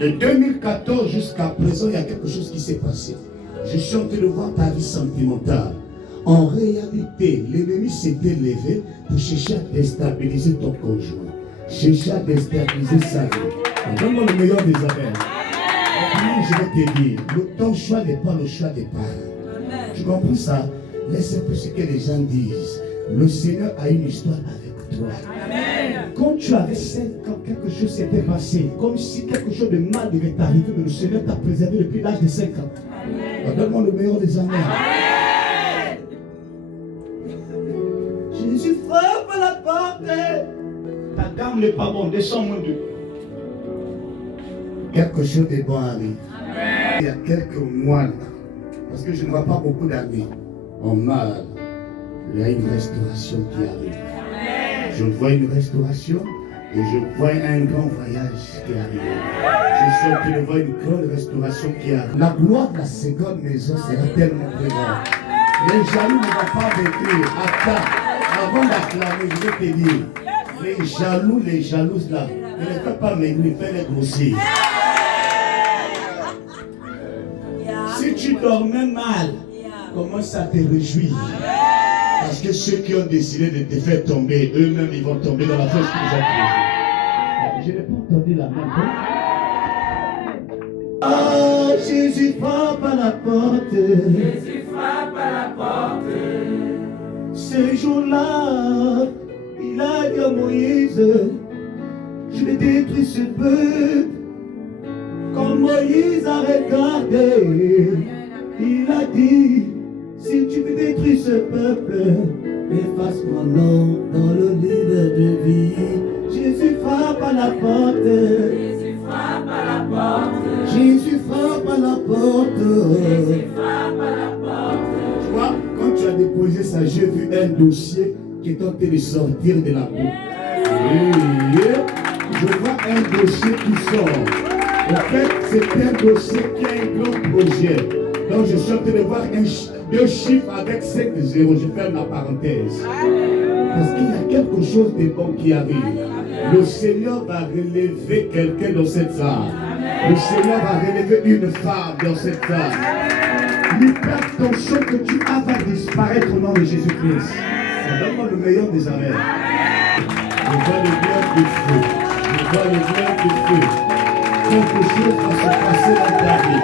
De 2014 jusqu'à présent, il y a quelque chose qui s'est passé. Je suis en train de voir ta vie sentimentale. En réalité, l'ennemi s'était levé pour chercher à déstabiliser ton conjoint. Chercher à déstabiliser sa vie. Donne-moi le meilleur des affaires. Je vais te dire, ton choix n'est pas le choix des parents. Tu comprends ça? Laisse un peu ce que les gens disent. Le Seigneur a une histoire avec toi. Amen. Quand tu avais 5 ans, quelque chose s'était passé. Comme si quelque chose de mal devait t'arriver, mais le Seigneur t'a préservé depuis l'âge de 5 ans. Donne-moi le meilleur des amens. Jésus frappe à la porte. Ta dame n'est pas bonne, descends-moi d'eux. Quelque chose de bon arrive. Il y a quelques mois, parce que je ne vois pas beaucoup d'amis, on meurt. Il y a une restauration qui arrive. Je vois une restauration et je vois un grand voyage qui arrive. Je suis en train de voir une grande restauration qui arrive. La gloire de la seconde maison sera tellement grande. Les jaloux ne vont pas m'écrire. Attends, avant d'acclamer, je vais te dire, les jalouses là, ne les fais pas maigrir, fais-les grossir. Si tu dormais mal, commence à te réjouir. Parce que ceux qui ont décidé de te faire tomber, eux-mêmes, ils vont tomber dans la fosse qu'ils ont prévue. Je n'ai pas entendu la même. Ah, Jésus frappe à la porte. Jésus frappe à la porte. Ce jour-là, il a dit à Moïse, je vais détruire ce peuple. Quand Moïse a regardé, il a dit, si tu veux détruire ce peuple, efface mon nom dans le livre de vie. Jésus frappe à la porte. Jésus frappe à la porte. Jésus frappe à la porte. Jésus frappe à la porte. Tu vois, quand tu as déposé ça, j'ai vu un dossier qui est en train de sortir de la boue. Je vois un dossier qui sort. En fait, c'est un dossier qui a un grand projet. Donc, je suis en train de voir deux chiffres avec 5 zéros. Je ferme la parenthèse. Parce qu'il y a quelque chose de bon qui arrive. Le Seigneur va relever quelqu'un dans cette salle. Le Seigneur va relever une femme dans cette salle. L'hypertension que tu as va disparaître au nom de Jésus-Christ. Ça donne-moi le meilleur des amens. Je vois le glaive du feu. Je vois le glaive du feu. Quelque chose va se passer dans ta vie.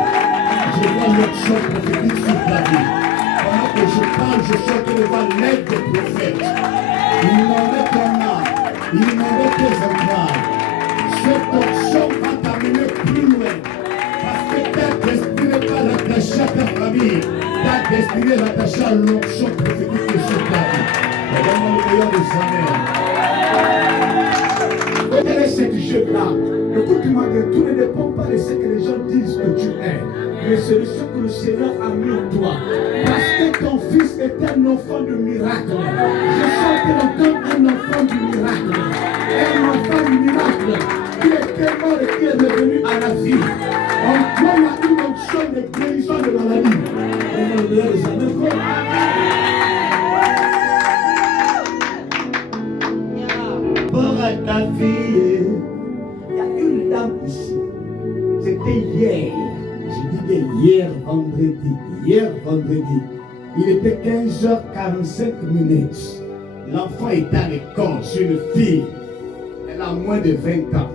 Je vois l'action prophétique sur ta vie. Pendant que je parle, je suis en train de voir l'aide des prophètes. Il m'en est ton âme. Il m'en est tes entrailles. Cette option va t'amener plus loin. Parce que ta destinée n'est pas rattachée à ta famille. Ta destinée est rattachée à l'option prophétique qui est sur ta vie. Donne-moi le meilleur des amens. Quel est ce jeu-là? Écoute-moi, tout ne dépend pas de ce que les gens disent que tu es, mais c'est de ce que le Seigneur a mis en toi. Parce que ton fils est un enfant de miracle. Je sens que l'entendre un enfant du miracle. Un enfant du miracle qui était mort et qui est revenu à la vie. En toi, il y a une onction de guérison de maladie. Pour ta fille. Ici. C'était hier. Je dis hier vendredi. Il était 15h45. L'enfant est à l'école. C'est une fille. Elle a moins de 20 ans.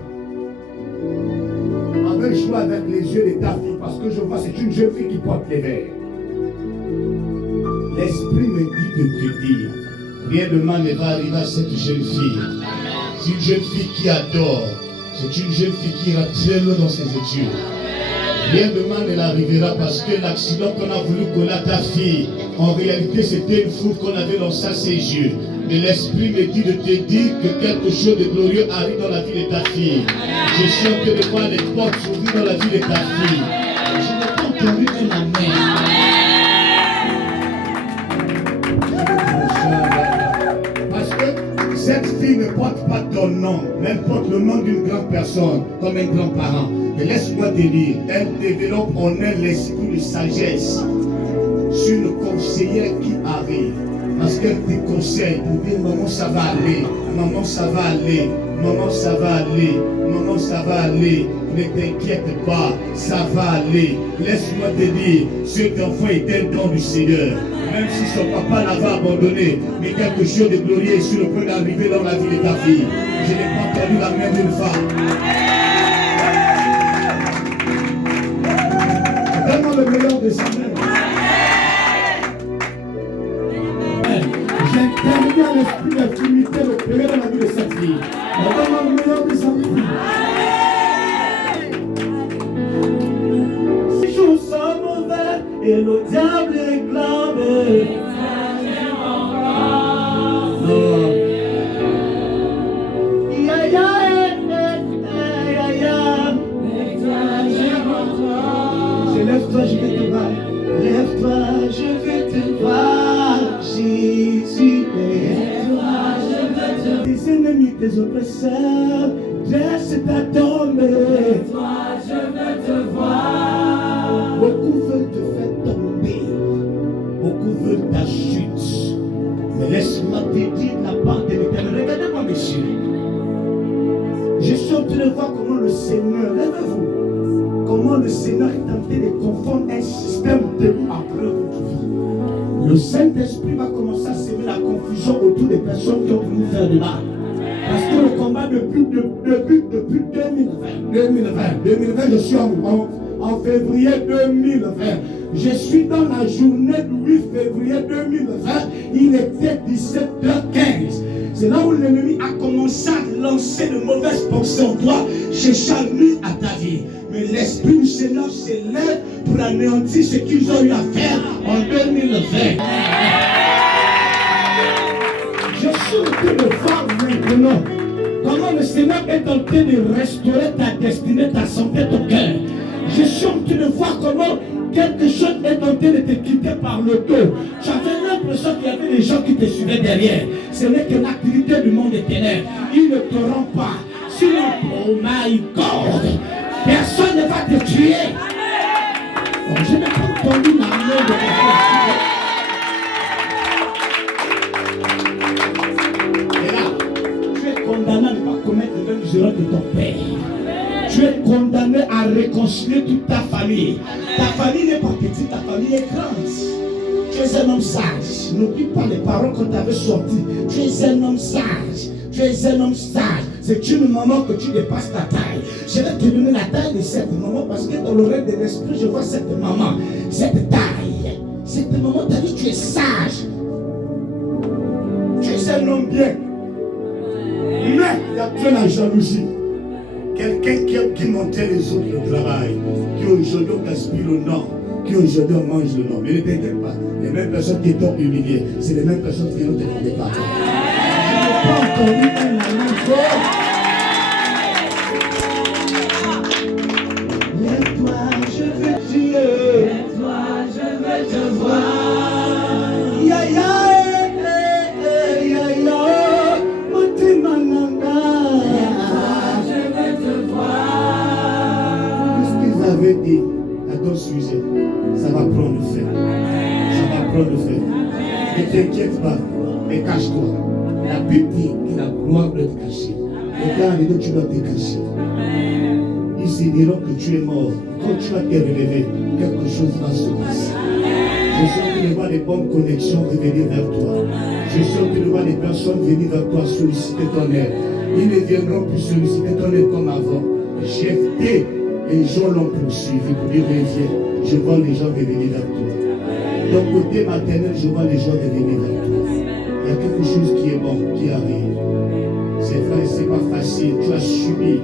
On veut jouer avec les yeux de ta fille parce que je vois c'est une jeune fille qui porte les verres. L'esprit me dit de te dire, rien de mal ne va arriver à cette jeune fille. C'est une jeune fille qui adore. C'est une jeune fille qui ira très loin dans ses études. Rien de mal ne l'arrivera parce que l'accident qu'on a voulu coller à ta fille, en réalité c'était une foule qu'on avait dans ses yeux. Mais l'esprit me dit de te dire que quelque chose de glorieux arrive dans la vie de ta fille. Je suis en train de voir les portes s'ouvrir dans la vie de ta fille. Je n'ai pas entendu un amen. Parce que cette fille ne porte pas ton nom, mais elle porte le nom d'une grande personne, comme un grand-parent. Et laisse-moi te dire, elle développe en elle l'esprit de sagesse sur une conseillère qui arrive. Parce qu'elle te conseille pour dire maman ça va aller, maman ça va aller, maman ça va aller, maman ça va aller. Ne t'inquiète pas, ça va aller. Laisse-moi te dire, cet enfant est un don du Seigneur. Même si son papa l'avait abandonné, mais quelque chose de glorieux est sur le point d'arriver dans la vie de ta fille. Je n'ai pas entendu la main d'une femme. Donne-moi le meilleur de sa mère. J'interdis à l'esprit d'infimité d'opérer dans la vie de cette fille. Donne-moi le meilleur de sa vie. Si je sens mauvais et le diable réclame. Lève-toi, je vais te voir. Lève-toi, je vais te voir. Jésus. Lève-toi, je veux te voir. Tes ennemis, tes oppresseurs, laisse ta tomber. Lève-toi, je veux te voir. Beaucoup veulent te faire tomber. Beaucoup veulent ta chute. Mais laisse-moi te dire la part de l'Éternel. Regardez-moi, messieurs. Je suis en train de voir comment le Seigneur, lèvez-vous. Comment le Seigneur est en train de confondre un système de après votre vie. Le Saint-Esprit va commencer à semer la confusion autour des personnes qui ont voulu faire du mal. Parce que le combat depuis 2020, je suis en février 2020. Je suis dans la journée du 8 février 2020. Il était 17h15. C'est là où l'ennemi a commencé à lancer de mauvaises pensées en toi, cherchant nuit à ta vie. Mais l'Esprit du Seigneur s'élève pour anéantir ce qu'ils ont eu à faire en 2020. Je suis en train de voir maintenant comment le Seigneur est en train de restaurer ta destinée, ta santé, ton cœur. Je suis en train de voir comment quelque chose est en train de te quitter par le dos. J'avais l'impression qu'il y avait des gens qui te suivaient derrière. Ce n'est que l'activité du monde des ténèbres. Il ne te rend pas. Sinon, oh my God, personne ne va te tuer. Oh, je n'ai pas entendu la main de quelqu'un. Et là, tu es condamné à ne pas commettre le même erreur de ton père. Tu es condamné à réconcilier toute ta famille. Ta famille n'est pas petite, ta famille est grande. Tu es un homme sage. N'oublie pas les paroles qu'on t'avait sorties. Tu es un homme sage. Tu es un homme sage. C'est une maman que tu dépasses ta taille. Je vais te donner la taille de cette maman parce que dans l'oreille de l'esprit, je vois cette maman. Cette taille. Cette maman t'a dit tu es sage. Tu es un homme bien. Mais il y a plein la jalousie. Quelqu'un qui montait les autres au travail, qui aujourd'hui gaspille le nom, qui aujourd'hui mange le nom. Mais ne t'inquiète pas, les mêmes personnes qui t'ont humilié, c'est les mêmes personnes qui ont demandé pardon. Je n'ai pas entendu un ami fort. Lève-toi, je veux tuer. Lève-toi, je veux te voir. Ya ya, ya ya, motimananga. Avait dit à ton sujet, ça va prendre fin. Ça va prendre fin. Ne t'inquiète pas, mais cache-toi. La beauté et la gloire doivent être cachées. Regarde, tu dois te cacher. Ils se diront que tu es mort. Quand tu vas te relever, quelque chose va se passer. Je sens que tu vois des bonnes connexions revenir vers toi. Je sens que tu vois des personnes venir vers toi solliciter ton aide. Ils ne viendront plus solliciter ton aide comme avant. Jeter. Les gens l'ont poursuivi pour dire reviens. Je vois les gens revenir vers toi. Donc côté maternel, je vois les gens revenir vers toi. Il y a quelque chose qui est bon, qui arrive. C'est vrai, c'est pas facile. Tu as subi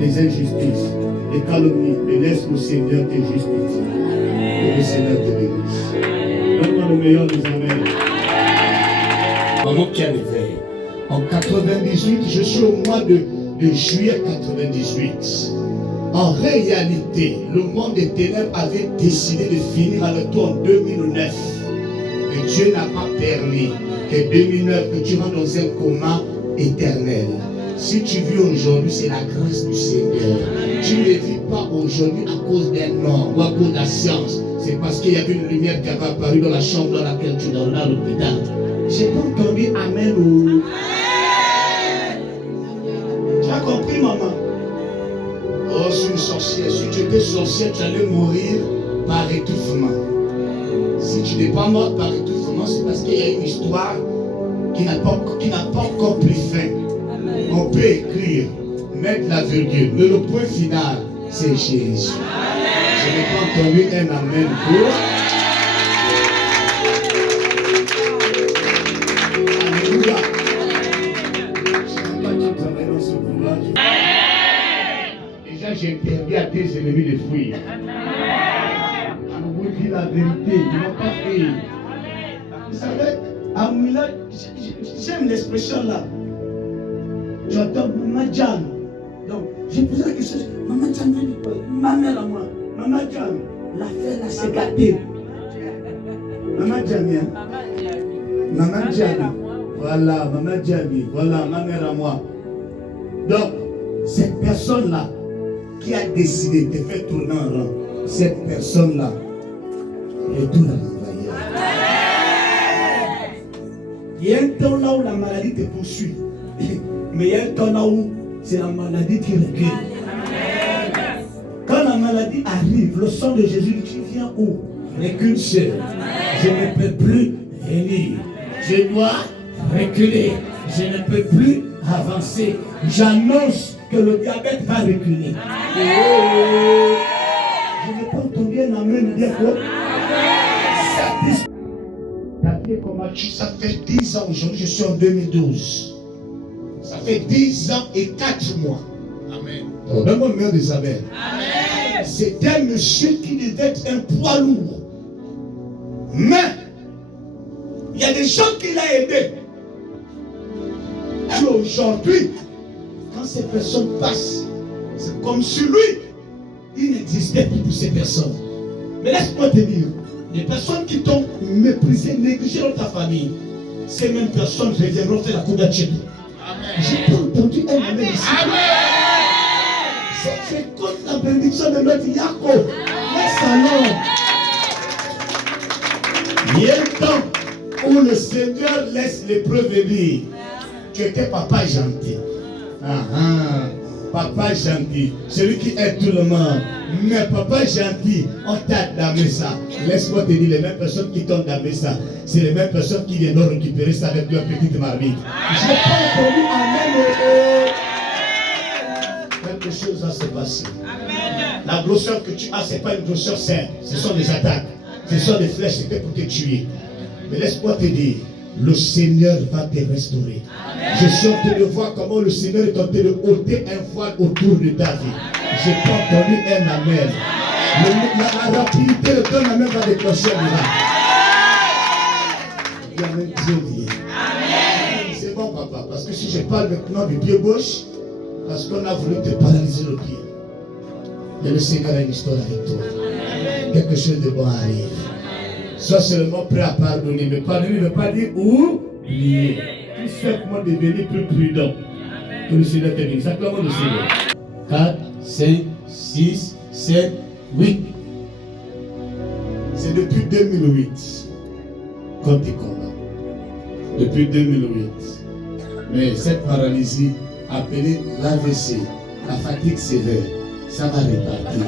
les injustices, les calomnies, mais laisse le Seigneur te justifier. Et le Seigneur te bénisse. Donne-moi le meilleur des amens. Maman qui a l'éveil. En 98, je suis au mois de juillet 98. En réalité, le monde des ténèbres avait décidé de finir avec toi en 2009. Mais Dieu n'a pas permis que 2009, que tu rentres dans un coma éternel. Si tu vis aujourd'hui, c'est la grâce du Seigneur. Tu ne vis pas aujourd'hui à cause d'un homme ou à cause de la science. C'est parce qu'il y avait une lumière qui avait apparu dans la chambre dans laquelle tu dormais à l'hôpital. J'ai pas entendu Amen ou... Tu as compris, maman? sur une sorcière. Si tu étais sorcière, tu allais mourir par étouffement. Si tu n'es pas mort par étouffement, c'est parce qu'il y a une histoire qui n'a pas encore pris fin. On peut écrire, mettre la virgule, mais le point final, c'est Jésus. Je n'ai pas entendu un amen pour. Alléluia. Je ne sais pas qui travaille dans ce courage. Déjà, j'interdis à tes ennemis de fuir. Je vous dis la vérité, ils ne vont pas fuir. Vous savez, à Moula, j'aime l'expression là. Tu entends Maman Jan. Donc, j'ai posé la question. Maman Jan veut dire quoi? Ma mère à moi. Maman Jan, l'affaire là s'est gâtée. Maman Jan, hein? Maman Jan. Voilà, Maman Jan. Voilà, ma mère à moi. Donc, cette personne-là qui a décidé de faire tourner en rang, cette personne-là retourne à l'envoyeur. Il y a un temps là où la maladie te poursuit. Mais il y a un temps là où c'est la maladie qui recule. Quand la maladie arrive, le sang de Jésus, tu viens où? Recule seul. Je ne peux plus venir. Je dois reculer. Je ne peux plus avancer. J'annonce que le diabète va reculer. Je n'ai pas entendu un amen dire quoi? Ta vie est combattue. Ça fait 10 ans aujourd'hui, je suis en 2012. Ça fait 10 ans et 4 mois. Amen. Donne-moi le meilleur des amens. Amen. C'était un monsieur qui devait être un poids lourd. Mais, il y a des gens qui l'ont aidé. Et aujourd'hui, quand ces personnes passent, c'est comme si lui, il n'existait plus pour ces personnes. Mais laisse-moi te dire, les personnes qui t'ont méprisé, négligé dans ta famille, ces mêmes personnes reviendront faire la couverture. J'ai pas entendu un amen ici. C'est comme la bénédiction de notre Jacob. Laisse alors. Il y a un temps où le Seigneur laisse l'épreuve venir. Tu étais papa gentil. Papa gentil. Celui qui aide tout le monde. Mais papa gentil, on t'a damé ça. Laisse-moi te dire, les mêmes personnes qui t'ont damé ça, c'est les mêmes personnes qui viennent récupérer ça avec leur petite marmite. Je n'ai pas entendu amen. Quelque chose va se passer. La grosseur que tu as, ce n'est pas une grosseur saine. Ce sont des attaques. Ce sont des flèches, c'était pour te tuer. Mais laisse-moi te dire, le Seigneur va te restaurer. Amen. Je suis en train de voir comment le Seigneur est en train de ôter un voile autour de ta vie. Je n'ai pas entendu un amen. La rapidité de ton amen va déclencher un miracle. Il y a même Dieu lié. C'est bon, papa, parce que si je parle maintenant du pied gauche, parce qu'on a voulu te paralyser le pied. Mais le Seigneur a une histoire avec toi. Quelque chose de bon arrive. Sois seulement prêt à pardonner. Mais pardonner ne veut pas dire oublier. Tout simplement devenir plus prudent. Que le Seigneur te bénisse. Acclamons le Seigneur. 4, 5, 6, 7, 8. C'est depuis 2008 qu'on te combat. Depuis 2008. Mais cette paralysie appelée l'AVC, la fatigue sévère, ça va repartir.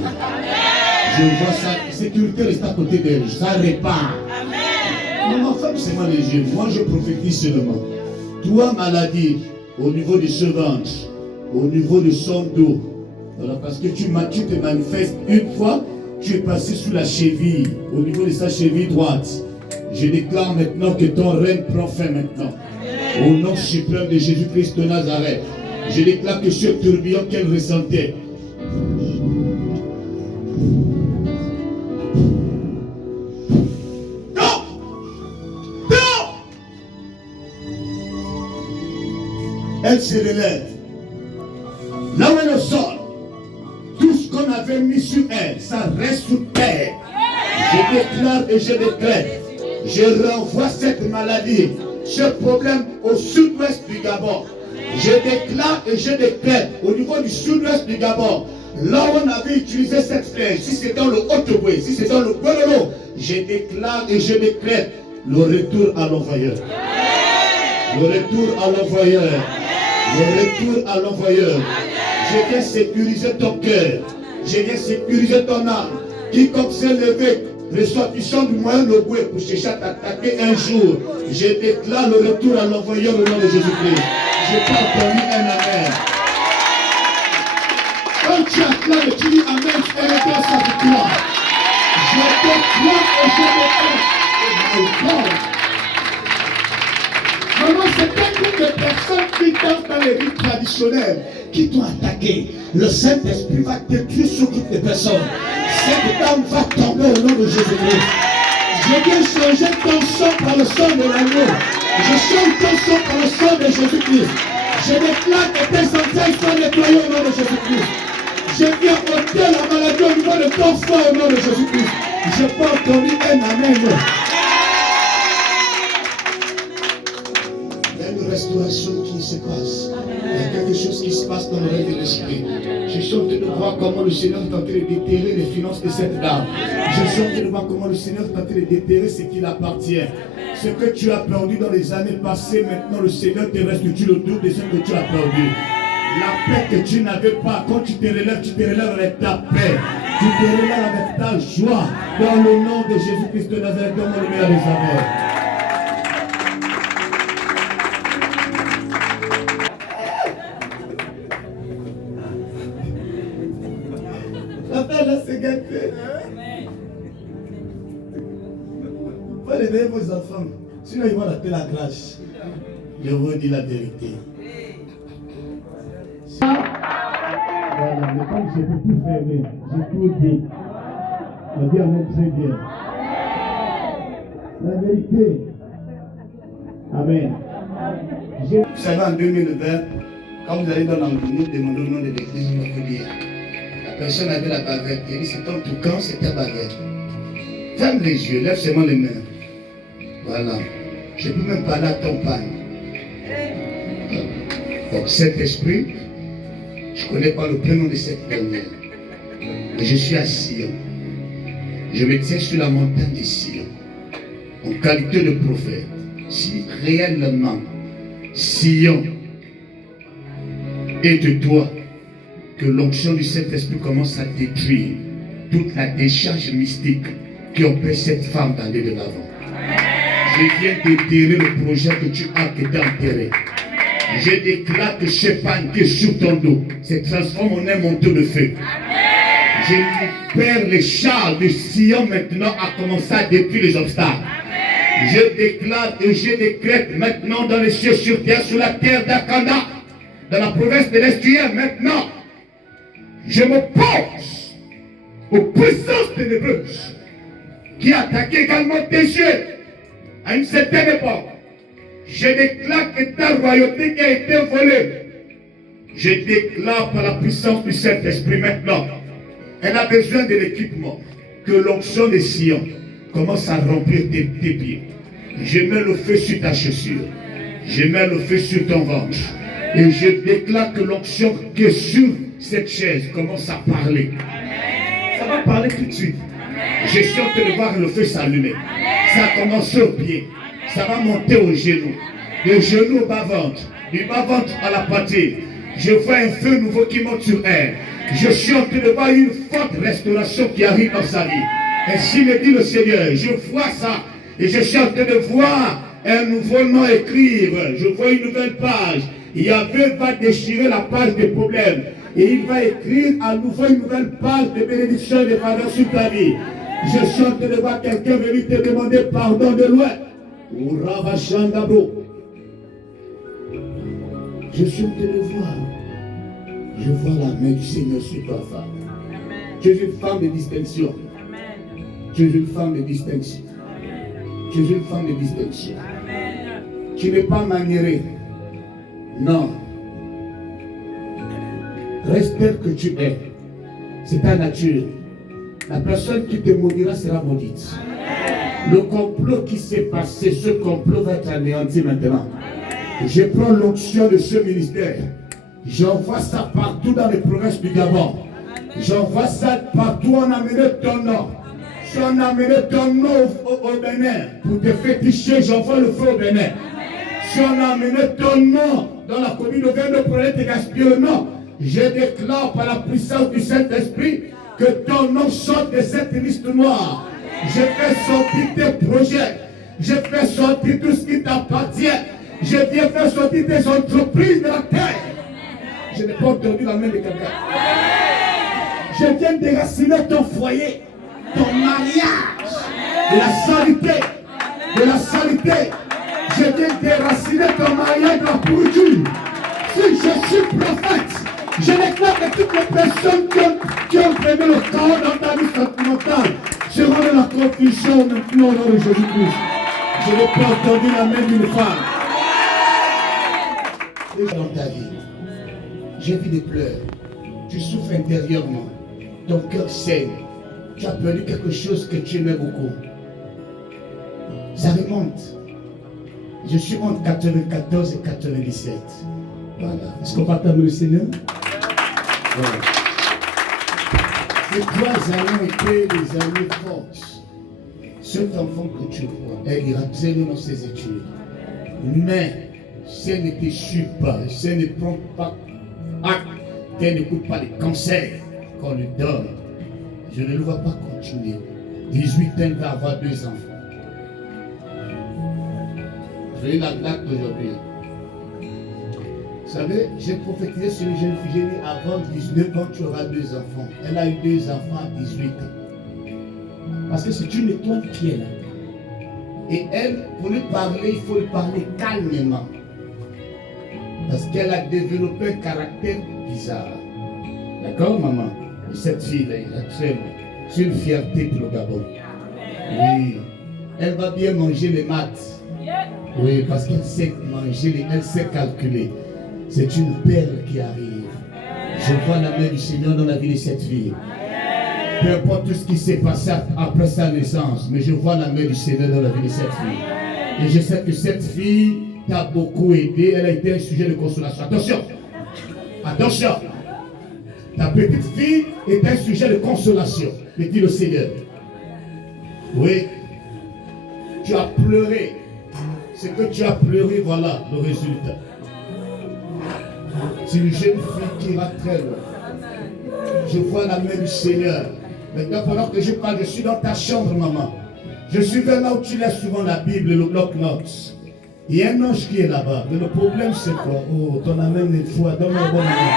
Je vois ça, la sécurité reste à côté d'elle, ça repart. Amen. Ma femme, c'est moi les yeux. Moi, je prophétise seulement. Toi, maladie, au niveau de ce ventre, au niveau de son dos, voilà, parce que tu te manifestes une fois, tu es passé sous la cheville, au niveau de sa cheville droite. Je déclare maintenant que ton règne prend fin maintenant. Au nom suprême de Jésus-Christ de Nazareth, je déclare que ce tourbillon qu'elle ressentait, elle se relève. Là où elle est au sol, tout ce qu'on avait mis sur elle, ça reste sous terre. Je déclare et je décrète. Je renvoie cette maladie, ce problème au sud-ouest du Gabon. Je déclare et je décrète au niveau du sud-ouest du Gabon. Là où on avait utilisé cette flèche, si c'est dans le Haut-Toué, si c'est dans le Bololo, je déclare et je décrète le retour à l'envoyeur. Le retour à l'envoyeur. Le retour à l'envoyeur. Je viens sécuriser ton cœur. Je viens sécuriser ton âme. Quiconque s'est levé, ressortissant du moyen de bouée pour chercher à t'attaquer un jour, je déclare le retour à l'envoyeur au nom de Jésus-Christ. Je n'ai pas entendu un amen. Quand tu acclames et tu dis amen, tu es dans sa victoire. Je déclare et je déclare. Maman, c'est un groupe de personnes qui dansent dans les rites traditionnels, qui t'ont attaqué. Le Saint-Esprit va détruire ce groupe de personnes. Cette dame va tomber au nom de Jésus-Christ. Je viens changer ton sang par le sang de l'agneau. Je change ton sang par le sang de Jésus-Christ. Je déclare que tes entrailles sont nettoyées au nom de Jésus-Christ. Je viens ôter la maladie au niveau de ton foie au nom de Jésus-Christ. Je n'ai pas entendu un amen. Il y a une restauration qui se passe. Il y a quelque chose qui se passe dans le règne de l'esprit. Je suis en train de voir comment le Seigneur est en train de déterrer les finances de cette dame. Je suis en train de voir comment le Seigneur est en train de déterrer ce qui appartient. Ce que tu as perdu dans les années passées, maintenant le Seigneur te restitue le double de ce que tu as perdu. La paix que tu n'avais pas, quand tu te relèves avec ta paix. Tu te relèves avec ta joie. Dans le nom de Jésus-Christ de Nazareth, donne-moi le meilleur des amers. La c'est gâté. Il faut réveiller vos enfants. Sinon, ils vont rater la classe. Je vous dis la vérité. Voilà, mais comme je ne peux plus fermer, j'ai tout dit. On dit amen très bien. La vérité. Amen. Vous savez, en 2020, quand vous allez dans l'entreprise, demandez au nom de l'église, on va vous dire. La personne avait la baguette. Il dit, c'est ton toucan, c'est ta baguette. Ferme les yeux, lève seulement les mains. Voilà. Je ne peux même parler à ton pagne. Donc, cet esprit, je ne connais pas le prénom de cette dernière. Mais je suis à Sion. Je me tiens sur la montagne de Sion. En qualité de prophète. Si réellement, Sion est de toi, que l'onction du Saint-Esprit commence à détruire toute la décharge mystique qui empêche cette femme d'aller de l'avant. Je viens déterrer le projet que tu as qui t'a enterré. Je déclare que ce pan qui est sur ton dos se transforme en un manteau de feu. Je libère les chars de Sion maintenant à commencer à détruire les obstacles. Je déclare et je décrète maintenant dans les cieux sur terre, sur la terre d'Akanda, dans la province de l'Estuaire, maintenant, je m'oppose aux puissances ténébreuses qui attaquent également tes yeux à une certaine époque. Je déclare que ta royauté qui a été volée, je déclare par la puissance du Saint-Esprit maintenant, elle a besoin de l'équipement, que l'onction de Sion commence à remplir tes pieds. Je mets le feu sur ta chaussure, je mets le feu sur ton ventre, et je déclare que l'onction qui est sur cette chaise commence à parler. Ça va parler tout de suite. Je suis en train de voir le feu s'allumer. Ça a commencé au pied. Ça va monter au genou. Le genou au bas-ventre. Du bas-ventre à la poitrine. Je vois un feu nouveau qui monte sur elle. Je suis en train de voir une forte restauration qui arrive dans sa vie. Ainsi me dit le Seigneur. Je vois ça. Et je suis en train de voir un nouveau nom écrire. Je vois une nouvelle page. Yahvé va déchirer la page des problèmes. Et il va écrire à nouveau une nouvelle page de bénédiction et de faveur sur ta vie. Je suis en train de voir quelqu'un venir te demander pardon de loin. Je suis en train de voir. Je vois la main du Seigneur sur ta femme. Tu es une femme de distinction. Tu es une femme de distinction. Tu es une femme de distinction. Tu n'es pas maniérée. Non. Reste tel que tu es. C'est ta nature. La personne qui te maudira sera maudite. Le complot qui s'est passé, ce complot va être anéanti maintenant. Je prends l'onction de ce ministère. J'envoie ça partout dans les provinces du Gabon. J'envoie ça partout en Amérique ton nom. Si on a amené ton nom au Bénin pour te féticher, j'envoie le feu au Bénin. Si on a amené ton nom dans la commune de Vendo pour aller te gaspiller le nom, je déclare par la puissance du Saint-Esprit que ton nom sorte de cette liste noire. Je fais sortir tes projets. Je fais sortir tout ce qui t'appartient. Je viens faire sortir tes entreprises de la terre. Je n'ai pas entendu la main de quelqu'un. Je viens déraciner ton foyer, ton mariage, de la saleté, de la saleté. Je viens déraciner ton mariage de la pourriture. Si je suis prophète, je déclare que toutes les personnes qui ont prévu le chaos dans ta vie sentimentale seront dans la confusion maintenant au nom de Jésus-Christ. Je n'ai pas entendu la main d'une femme. Et dans ta vie, j'ai vu des pleurs. Tu souffres intérieurement. Ton cœur saigne. Tu as perdu quelque chose que tu aimais beaucoup. Ça remonte. Je suis entre 94 et 97. Voilà. Est-ce qu'on partage le Seigneur? Voilà. Ces 3 années étaient des années fortes. Cet enfant que tu vois, elle ira très loin dans ses études. Mais si elle ne te suit pas, si elle ne prend pas acte, qu'elle n'écoute pas les conseils qu'on lui donne, je ne le vois pas continuer. 18 ans, elle va avoir 2 enfants. Je vais la date d'aujourd'hui. Vous savez, j'ai prophétisé sur une jeune fille, j'ai dit avant 19 ans, tu auras 2 enfants. Elle a eu 2 enfants à 18 ans. Parce que c'est une étoile qui est là. Et elle, pour lui parler, il faut lui parler calmement. Parce qu'elle a développé un caractère bizarre. D'accord, maman? Cette fille-là, elle est très bonne. C'est une fierté pour le Gabon. Oui. Elle va bien manger les maths. Oui, parce qu'elle sait manger, elle sait calculer. C'est une perle qui arrive. Je vois la main du Seigneur dans la vie de cette fille. Peu importe tout ce qui s'est passé après sa naissance, mais je vois la main du Seigneur dans la vie de cette fille. Et je sais que cette fille t'a beaucoup aidé. Elle a été un sujet de consolation. Attention! Attention! Ta petite fille est un sujet de consolation, me dit le Seigneur. Oui. Tu as pleuré. Ce que tu as pleuré, voilà le résultat. C'est une jeune fille qui va très loin. Je vois la main du Seigneur. Maintenant, pendant que je parle, je suis dans ta chambre, maman. Je suis vers là où tu laisses souvent la Bible et le bloc-notes. Il y a un ange qui est là-bas. Mais le problème, c'est quoi? Oh, ton amen est foi. Donne-moi un bon amen.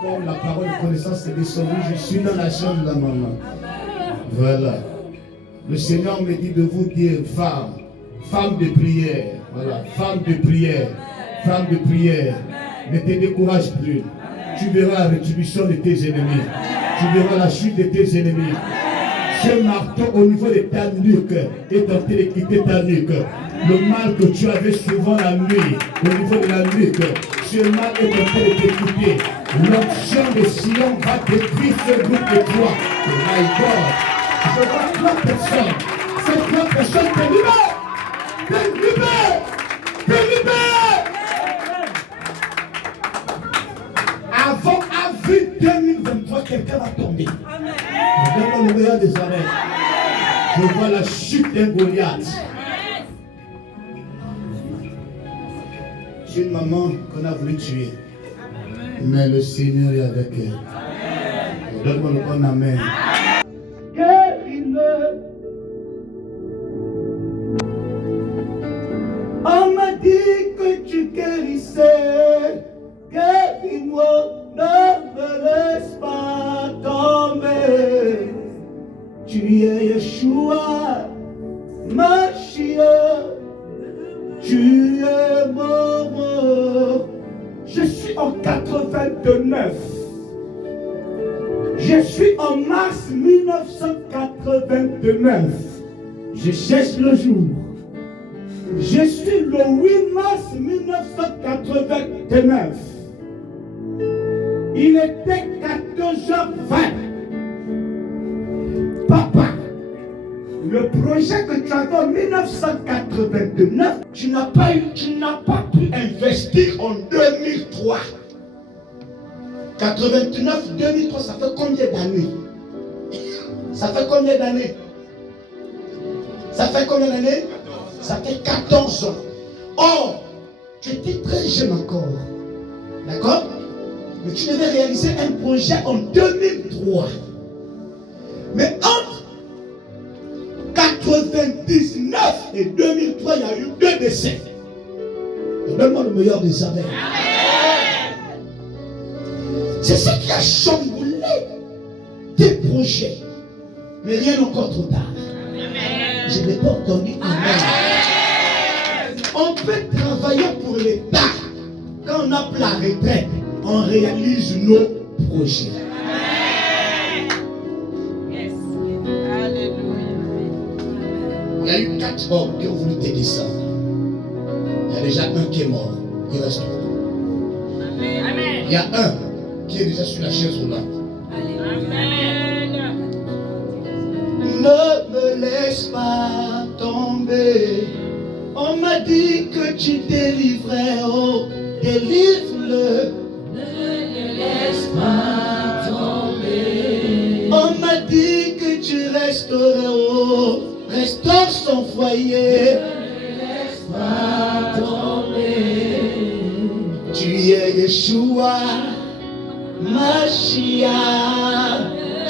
Comme la parole de connaissance est descendue, je suis dans la chambre de la maman. Voilà. Le Seigneur me dit de vous dire, femme, femme de prière. Voilà, femme de prière. Femme de prière. Ne te décourage plus. Tu verras la rétribution de tes ennemis. Tu verras la chute de tes ennemis. Ce marteau au niveau de ta nuque est en train de quitter ta nuque. Le mal que tu avais souvent la nuit, au niveau de la nuque, ce mal est en train de te quitter. L'onction de Sion va détruire ce groupe de toi. Oh my God. Je vois 3 personnes. Ces 3 personnes te libèrent. Te libèrent. Te libèrent. Avant avril 2023, quelqu'un va tomber. Dans le meilleur des arrêts. Je vois la chute d'un Goliath. C'est une maman qu'on a voulu tuer. Mais le Seigneur est avec elle. Donne-moi le bon amen. On m'a dit que tu guérissais. Guéris-moi, ne me laisse pas tomber. Tu es Yeshua, Mashiach. Tu es mort. Je suis en 89. Je suis en mars 1989. Je cherche le jour. Je suis le 8 mars 1989. Il était 14h20. Papa, le projet que tu avais en 1989, tu n'as pas pu investir en 2003. 89, 2003, ça fait combien d'années? Ça fait combien d'années? Ça fait combien d'années? Ça fait 14 ans. Or, tu étais très jeune encore. D'accord? Mais tu devais réaliser un projet en 2003. Mais entre 99 et 2003, il y a eu 2 décès. Donne-moi le meilleur des amen. C'est ce qui a chamboulé tes projets. Mais rien encore trop tard. Je n'ai pas entendu amen. On peut travailler pour l'État. Quand on a la retraite, on réalise nos projets. Il y a eu 4 hommes qui ont voulu te descendre. Il y a déjà un qui est mort. Il reste 3. Il y a un qui est déjà sur la chaise roulante. Ne me laisse pas tomber. On m'a dit que tu délivrais. Oh, délivre-le. Ne me laisse pas tomber. On m'a dit que tu restaurais. Oh, restaure son foyer. Ne me laisse pas tomber. Tu es Yeshua, Mashiach.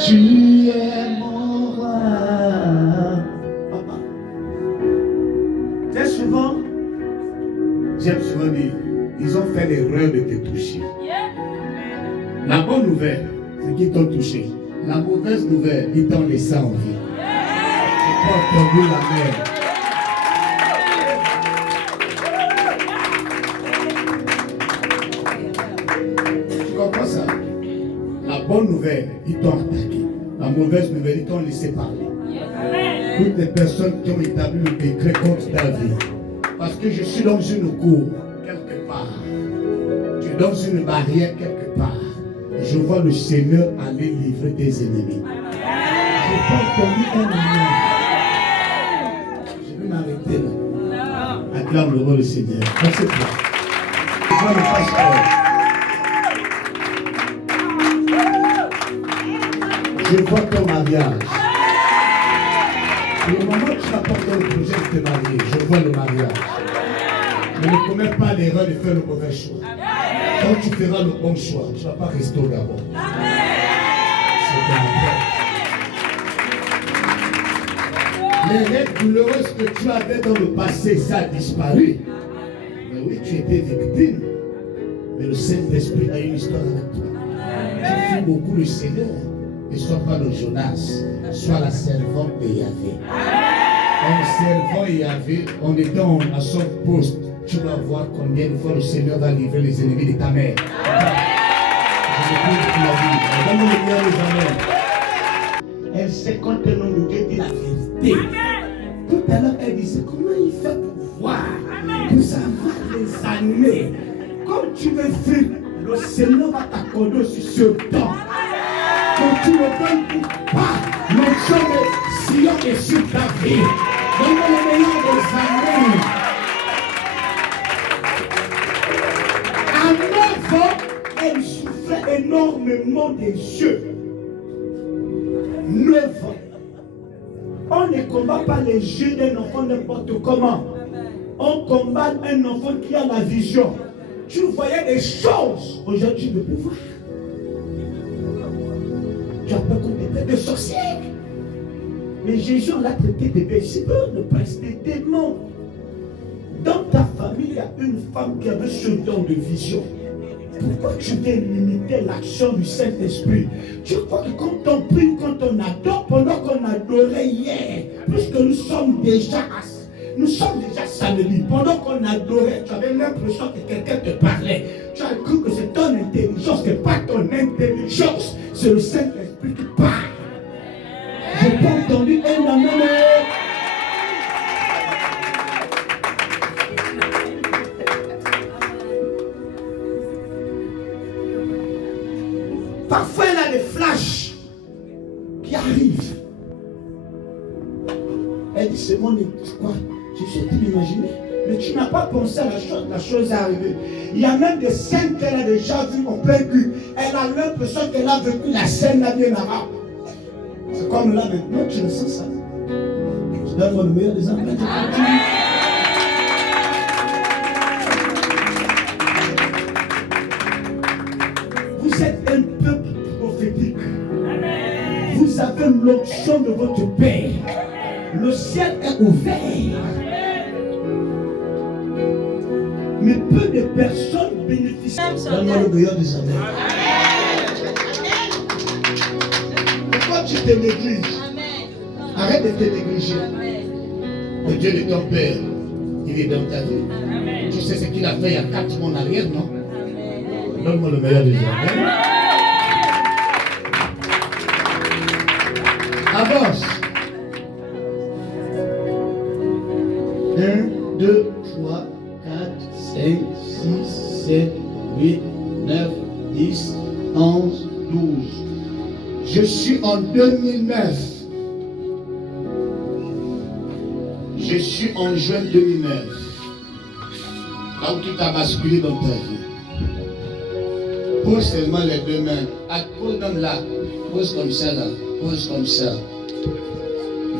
Tu es mon roi. Papa. Très souvent, j'aime souvent dire, ils ont fait l'erreur de te toucher. La bonne nouvelle, c'est qu'ils t'ont touché. La mauvaise nouvelle, ils t'ont laissé en vie. Tu pas entendu la mer. Tu comprends ça? La bonne nouvelle, ils t'ont attaqué. La mauvaise nouvelle, ils t'ont laissé parler. Toutes les personnes qui ont établi le décret contre ta vie. Parce que je suis dans une cour, quelque part. Tu es dans une barrière, quelque part. Et je vois le Seigneur aller livrer tes ennemis. Je n'ai pas entendu un amen. Je vais m'arrêter là. Acclame le roi du Seigneur. Assieds-toi. Je vois le pasteur. Je vois ton mariage. Au moment où tu n'as pas encore le projet de te marier, je vois le mariage. Mais ne commets pas l'erreur de faire le mauvais choix. Quand tu feras le bon choix, tu ne vas pas rester au Gabon. C'est après. Les rêves douloureuses que tu avais dans le passé, ça a disparu. Mais oui, tu étais victime. Mais le Saint-Esprit a une histoire avec toi. Tu fuis beaucoup le Seigneur. Ne sois pas le Jonas, sois la servante de Yahvé. En servant Yahvé, en étant à son poste, tu vas voir combien de fois le Seigneur va livrer les ennemis de ta mère. Je te prie de la vie. Donne-moi le bien les amens. Elle sait quand un homme de Dieu dit la vérité. Tout à l'heure, elle disait comment il fait pour voir, pour savoir les années. Comme tu veux fuir, le Seigneur va t'accorder aussi ce temps. Quand tu ne donnes pas, l'onction de Sion est sur ta vie. Donne-moi le meilleur des années. À 9 ans, elle souffrait énormément des yeux. 9 ans. On ne combat pas les yeux d'un enfant n'importe comment. On combat un enfant qui a la vision. Tu voyais des choses. Aujourd'hui, tu ne peux plus voir. Tu as peur qu'on te traite de sorcier. Mais Jésus l'a traité de Belzébul, le prince des démons. Dans ta famille, il y a une femme qui avait ce don de vision. Pourquoi tu veux limiter l'action du Saint-Esprit? Tu crois que quand on prie ou quand on adore, pendant qu'on adorait hier, puisque nous sommes déjà samedi, pendant qu'on adorait, tu avais l'impression que quelqu'un te parlait. Tu as cru que c'est ton intelligence, ce n'est pas ton intelligence, c'est le Saint-Esprit qui parle. Je n'ai pas entendu un amen. Parfois, elle a des flashs qui arrivent. Elle dit, c'est mon quoi? Je suis en train d'imaginer. Mais tu n'as pas pensé à la chose est arrivée. Il y a même des scènes qu'elle a déjà vues en plein cul. Elle a l'impression qu'elle a vécu la scène là bien arabe. C'est comme là maintenant, tu ressens ça. Je donne le meilleur des amens. Vous un peuple prophétique. Vous avez l'onction de votre Père. Le ciel est ouvert. Mais peu de personnes bénéficient. Donne-moi le meilleur des amis. Pourquoi tu te négliges? Arrête de te négliger. Le Dieu de ton Père, il est dans ta vie. Tu sais ce qu'il a fait il y a 4 mois en arrière, non? Donne-moi le meilleur des amis. Avance. 1, 2, 3, 4, 5, 6, 7, 8, 9, 10, 11, 12. Je suis en 2009. Je suis en juin 2009. Là où tout a basculé dans ta vie. Pose seulement les deux mains. Pose même là. Pose comme ça là. Pose comme ça.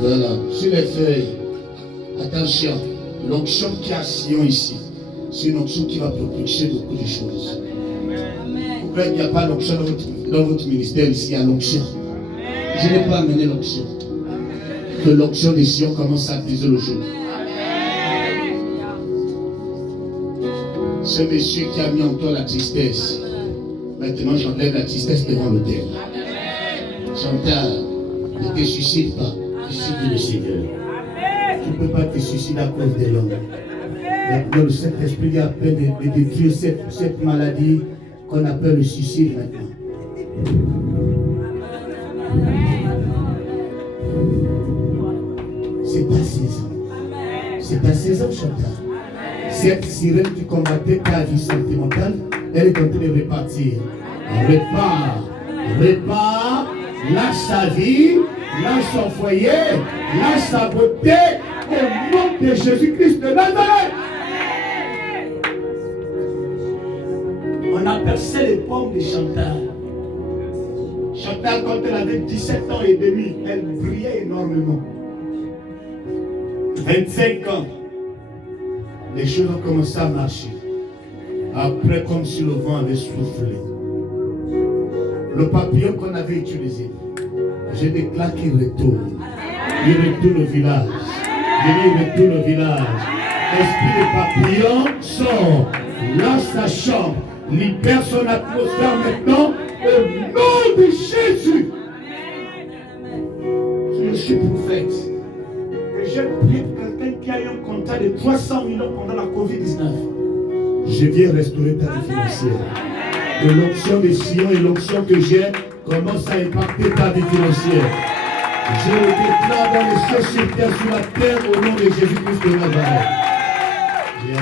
Voilà. Sur les feuilles. Attention. L'onction qui a Sion ici, c'est une onction qui va propulser beaucoup de choses. Pourquoi il n'y a pas l'onction dans votre ministère ici? Il y a l'onction. Je n'ai pas amené l'onction. Que l'onction de Sion commence à briser le jour. Ce monsieur qui a mis en toi la tristesse, maintenant j'enlève la tristesse devant l'autel. Chantal, ne te suicide pas, suicide le Seigneur. Tu ne peux pas te suicider à cause de l'homme. Maintenant, le Saint-Esprit a peur de détruire cette maladie qu'on appelle le suicide maintenant. C'est ta saison. C'est ta saison, Chantal. Cette sirène qui combattait ta vie sentimentale, elle est en train de repartir. Répare, lâche sa vie, lâche son foyer, lâche sa beauté, au nom de Jésus-Christ de Nazareth. On a percé les pommes de Chantal. Chantal, quand elle avait 17 ans et demi, elle brillait énormément. 25 ans, les choses ont commencé à marcher. Après, comme si le vent avait soufflé. Le papillon qu'on avait utilisé, je déclare qu'il retourne. Il retourne au village. Il retourne au village. Esprit de papillon sort. Lâche sa chambre. Libère son atmosphère maintenant. Au nom de Jésus. Je suis prophète. J'ai prié pour quelqu'un qui a eu un contrat de 300 millions pendant la Covid-19. Je viens restaurer ta vie financière. Que l'onction de Sion et l'onction que j'ai commence à impacter ta vie financière. Je le déclare dans les cieux, sur terre, sur la terre, au nom de Jésus-Christ de Nazareth. Yes.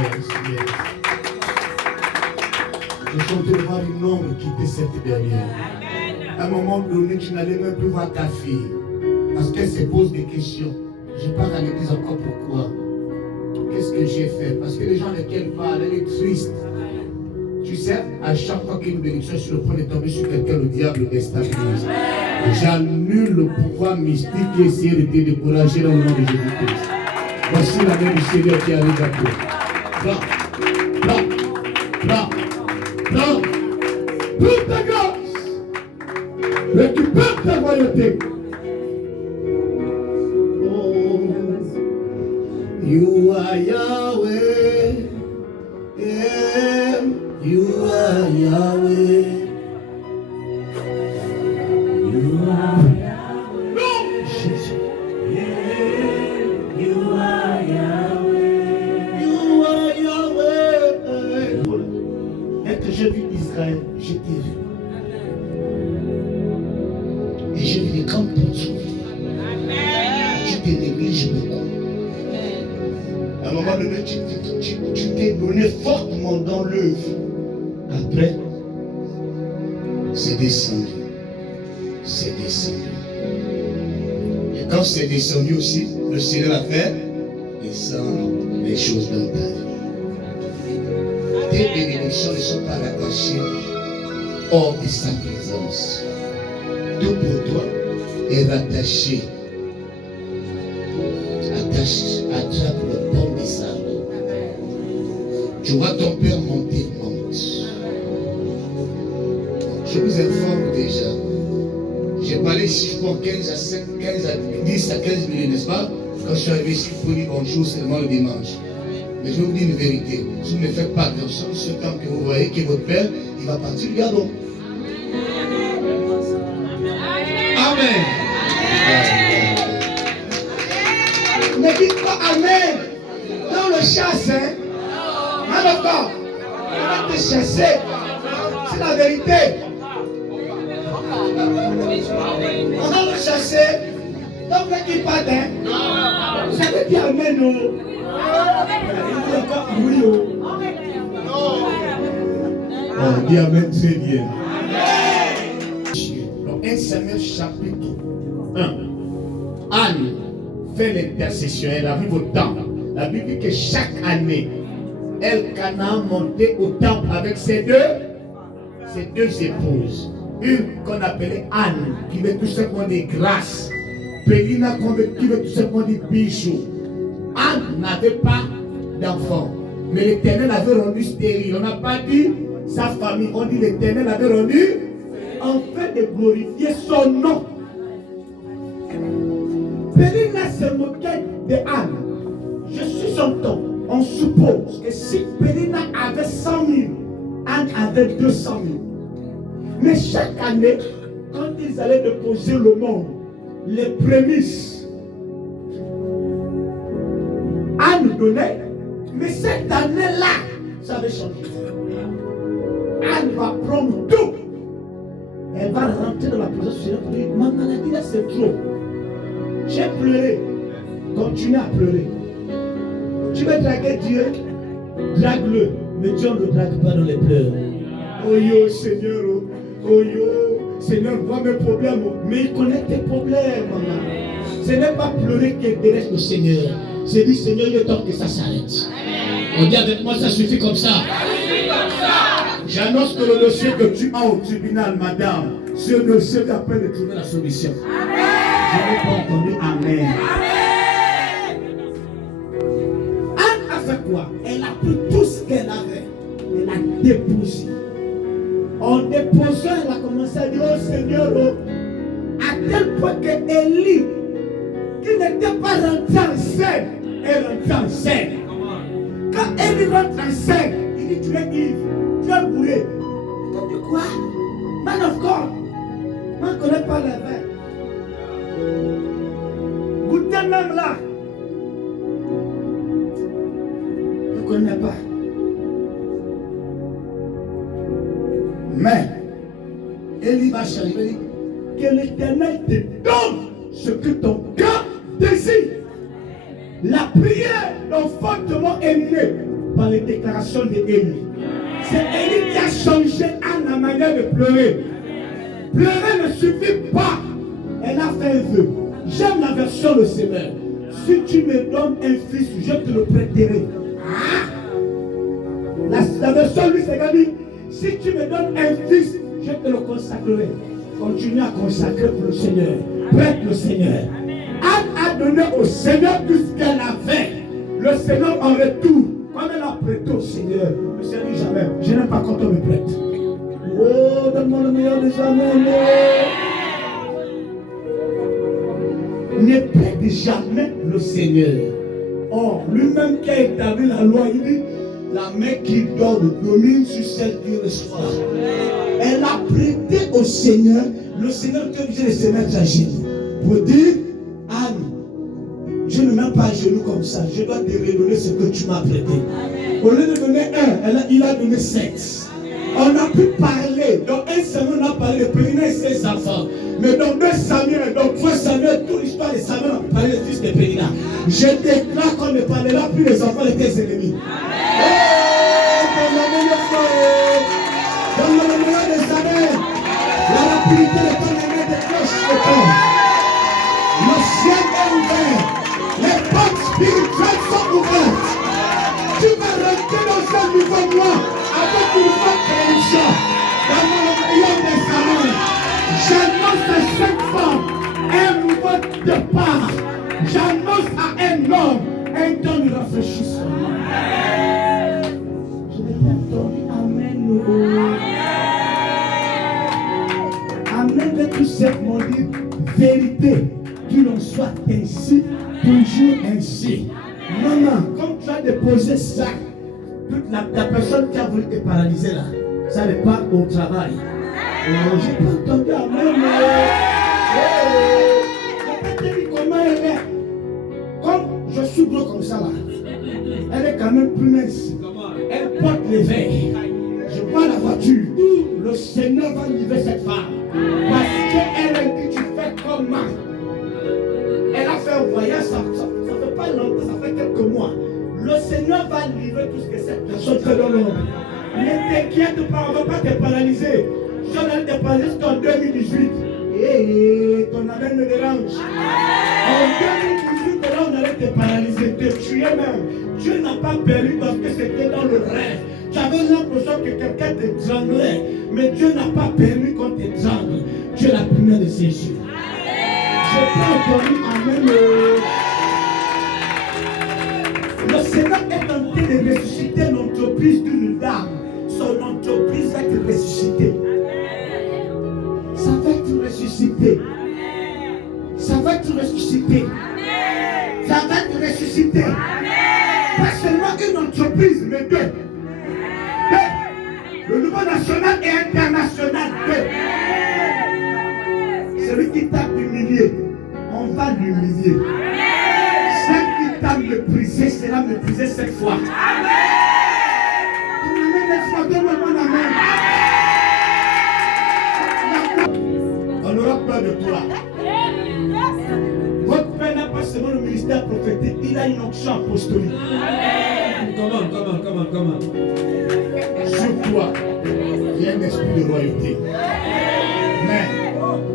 Je suis en train de voir une ombre quitter cette dernière. À un moment donné, tu n'allais même plus voir ta fille. Parce qu'elle se pose des questions. Je pars à l'église encore pourquoi? Qu'est-ce que j'ai fait? Parce que les gens lesquels parlent, elle est triste. Tu sais, à chaque fois qu'une bénédiction sur le point de tomber sur quelqu'un, le diable déstabilise. J'annule le pouvoir mystique qui essaie de te décourager dans le nom de Jésus-Christ. Voici la main du Seigneur qui arrive à toi. Prends ta grâce. Récupère ta royauté. You are Yahweh, yeah, you are Yahweh, you are Yahweh, no, Jesus, yeah, you are Yahweh, you are Yahweh. Et que j'ai vu Israël, je t'ai vu, et j'ai vu les grandes personnes. Tu te négliges beaucoup. À un moment donné, tu t'es donné fortement dans l'œuvre. Après, c'est descendu. C'est descendu. Et quand c'est descendu aussi, le Seigneur a fait descendre les choses dans ta vie. Tes bénédictions ne sont pas rattachées hors de sa présence. Tout pour toi est rattaché. Attrape le pont des salons. Tu vois ton père monter, monte. Tu Je vous informe déjà. J'ai parlé ici pour 10 à 15 minutes, n'est-ce pas? Quand je suis arrivé ici, pour dire bonjour seulement le dimanche. Mais je vais vous dire une vérité. Si vous ne faites pas attention, ce temps que vous voyez que votre père, il va partir du Gabon. Amen. Ne dites pas Amen. Dans le chasse, hein? Alors, on va te chasser. C'est la vérité. On va le chasser. Donc, là qui part, hein? Vous savez qui Amen, non? Oui, on dit Amen très bien. Donc, 1 Samuel chapitre 1. Anne fait l'intercession, elle a vu vos temps. La Bible dit que chaque année, Elkana montait au temple avec ses deux épouses. Une qu'on appelait Anne, qui veut tout simplement des grâces. Pélina, qui veut tout simplement des bijoux. Anne n'avait pas d'enfant, mais l'Éternel avait rendu stérile. On n'a pas dit sa famille, on dit l'Éternel avait rendu afin de glorifier son nom. Pélina se moquait de Anne. Je suis son temps. On suppose que si Pélina avait 100 000, Anne avait 200 000. Mais chaque année, quand ils allaient déposer le monde, les prémices, Anne donnait. Mais cette année-là, ça avait changé. Anne va prendre tout. Elle va rentrer dans la présence du Seigneur pour dire, ma maladie là c'est trop. J'ai pleuré. Continue à pleurer. Tu veux draguer Dieu? Drague-le. Mais Dieu ne drague pas dans les pleurs. Oh yo Seigneur, oh yo, Seigneur voit mes problèmes. Mais il connaît tes problèmes, maman. Ce n'est pas pleurer qui intéresse le Seigneur. C'est dire Seigneur, il est temps que ça s'arrête. On dit avec moi, ça suffit comme ça. J'annonce que le dossier que tu as au tribunal, madame, ce dossier va après de trouver la solution. Je n'ai pas entendu Amen. Anne a fait quoi? Elle a pris tout ce qu'elle avait. Elle a déposé. En déposant, elle a commencé à dire, oh Seigneur, oh, à tel point que Élie, qui n'était pas rentré en scène, est rentré en scène. Quand Élie rentre en scène, il dit, tu es ivre, tu es bourré. Il dit quoi? Man of God, moi je ne connais pas la vin. Goûtez même là. Je ne connais pas. Mais, Élie va changer, il dit, que l'Éternel te donne ce que ton cœur désire. La prière d'enfantement est née par les déclarations d'Élie. C'est Élie qui a changé à la manière de pleurer. Pleurer ne suffit pas. Elle a fait un vœu. J'aime la version de Seigneur. Si tu me donnes un fils, je te le prêterai. Ah! La version lui, c'est dit, si tu me donnes un fils, je te le consacrerai. Continue à consacrer pour le Seigneur. Prête le Seigneur. Anne a donné au Seigneur tout ce qu'elle avait. Le Seigneur en retour, comme elle a prêté au Seigneur, le Seigneur dit jamais, je n'aime pas quand on me prête. Oh, donne-moi le meilleur des amens. Ne prête jamais le Seigneur. Or, lui-même qui a établi la loi, il dit, la main qui donne domine sur celle qui reçoit. Elle a prêté au Seigneur. Le Seigneur est obligé de se mettre à genoux pour dire, Anne, je ne mets pas à genoux comme ça. Je dois te redonner ce que tu m'as prêté. Au lieu de donner un, il a donné 7. On a pu parler. Dans 1 Samuel, on a parlé de Pélina et ses enfants. Mais dans 2 Samuel, dans 3 Samuel, toute l'histoire de Samuel, on a parlé des fils de Pélina. Je déclare qu'on ne parlera plus des enfants de tes ennemis. Dans le meilleur des années, la rapidité de ton aimé déclenche le corps. Le ciel est ouvert. Les portes spirituelles sont ouvertes. Tu vas rentrer dans un nouveau mois avec une bonne prédiction. Dans le meilleur des années, j'annonce à cette femme un nouveau départ. J'annonce à un homme un temps de rafraîchissement. Je n'ai pas entendu Amen. Joseph m'ont dit, vérité, qu'il en soit ainsi, toujours ainsi. Maman, comme tu as déposé ça, toute la personne qui a voulu te paralyser là, ça repart au travail. Oh, j'ai pas entendu amen. Je peux te dire comment elle est. Comme je suis gros comme ça là, elle est quand même plus mince. Elle porte les verres. Je vois la voiture. Le Seigneur va livrer cette femme. Parce qu'elle a dit, tu fais comment? Elle a fait un voyage, ça fait pas longtemps, ça fait quelques mois. Le Seigneur va livrer tout ce que cette personne fait dans l'ombre. Ne t'inquiète pas, on ne va pas te paralyser. Je vais te paralyser jusqu'en 2018. Et ton amen me dérange. En 2018, là, on allait te paralyser, te tuer même. Dieu n'a pas permis parce que c'était dans le rêve. Tu avais l'impression que quelqu'un t'étranglait. Mais Dieu n'a pas permis qu'on t'étrangle. Dieu l'a puni de ses yeux. Je n'ai pas entendu amen. Le Seigneur est en train de ressusciter l'entreprise d'une dame. Son entreprise va être ressuscitée. Ça va être ressuscité. Ça va être ressuscité. Ça va être ressuscité. Pas seulement une entreprise, mais deux. Le niveau national et international. Celui qui t'a humilié, on va l'humilier. Celle qui t'a méprisé sera méprisée cette fois. On n'aura pas de toi. Votre père n'a pas seulement le ministère prophétique, il a une onction apostolique. Comment? Sur toi, il y a un esprit de royauté. Mais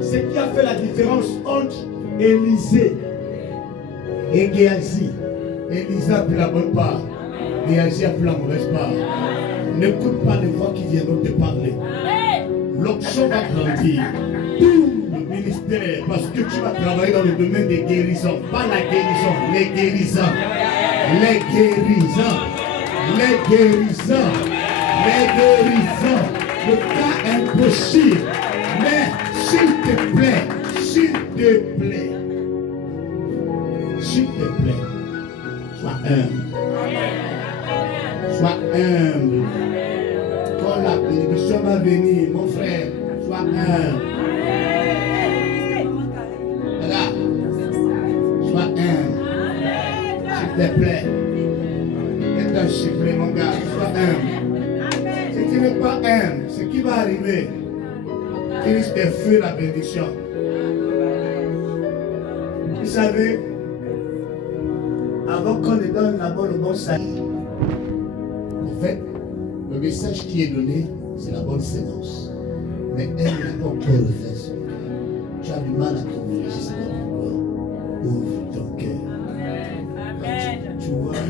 ce qui a fait la différence entre Élisée et Géasi, Élisée a pris la bonne part, Géasi a pris la mauvaise part. N'écoute pas les voix qui viendront te parler. L'onction va grandir. Tout le ministère, parce que tu vas travailler dans le domaine des guérisons. Pas la guérison, les guérisons. Les guérisons. Les guérisons. Les guérisons. Le cas impossible. Mais s'il te plaît, sois humble. Sois humble. Quand la bénédiction va venir, mon frère, sois humble. Regarde, sois humble. S'il te plaît. C'est un chiffre, mon gars, sois humble. Si tu n'es pas humble, ce qui va arriver, tu risques de fuir la bénédiction. Vous savez, avant qu'on ne donne d'abord le bon salut, en fait, le message qui est donné, c'est la bonne sémence. Mais elle n'a pas encore le fait. Tu as du mal à t'ouvrir, je sais pas pourquoi. Ouvre ton cœur. Tu vois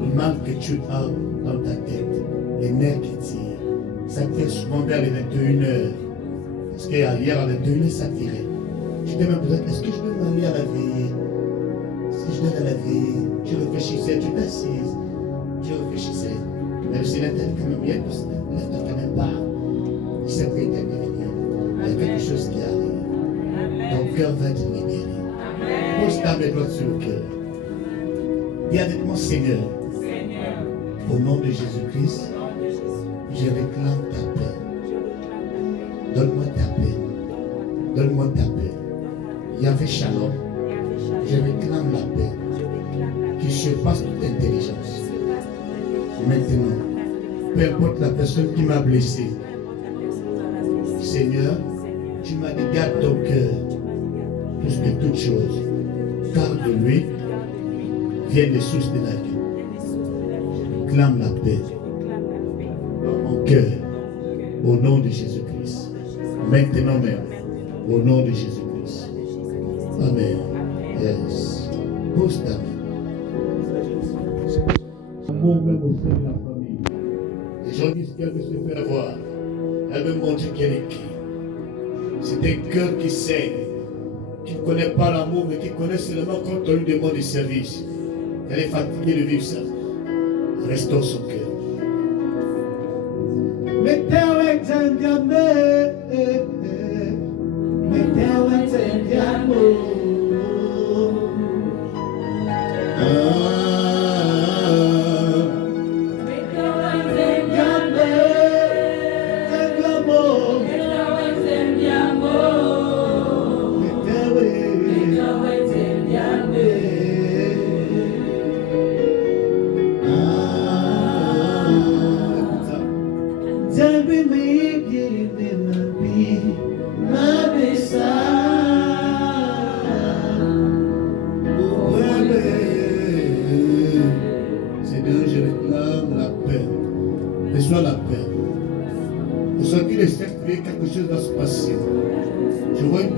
le mal que tu as dans ta tête, les nerfs qui tirent. Ça tire souvent vers les 21h. Parce qu'hier à 21h, ça tirait. Je te demande peut-être, est-ce que je peux m'aller à la veille? Si je donne à la veille, tu réfléchissais, tu t'assises, tu réfléchissais. Mais le Seigneur t'a quand même bien, ne t'a quand même pas. Il sait qu'il t'a guéri. Il y a quelque chose qui arrive. Ton cœur va être libéré. Pose ta main droite sur le cœur. Dis avec moi, Seigneur, au nom de Jésus-Christ, je réclame ta paix. Donne-moi ta paix. Donne-moi ta paix. Yahvé Shalom, je réclame la paix qui surpasse toute intelligence. Maintenant, peu importe la personne qui m'a blessé, Seigneur, tu m'as dit garde ton cœur plus que toute chose, car de lui viennent les sources de la vie. Clame la paix dans mon cœur au nom de Jésus-Christ. Maintenant même, au nom de Jésus-Christ. Amen. Yes. Pose ta main. Amour même au sein de la famille. Les gens disent qu'elle veut se faire voir. Elle veut montrer qu'elle est qui. C'est un cœur qui saigne, qui ne connaît pas l'amour, mais qui connaît seulement quand on lui demande du service. Elle est fatiguée de vivre ça. Restons son cœur. Mettez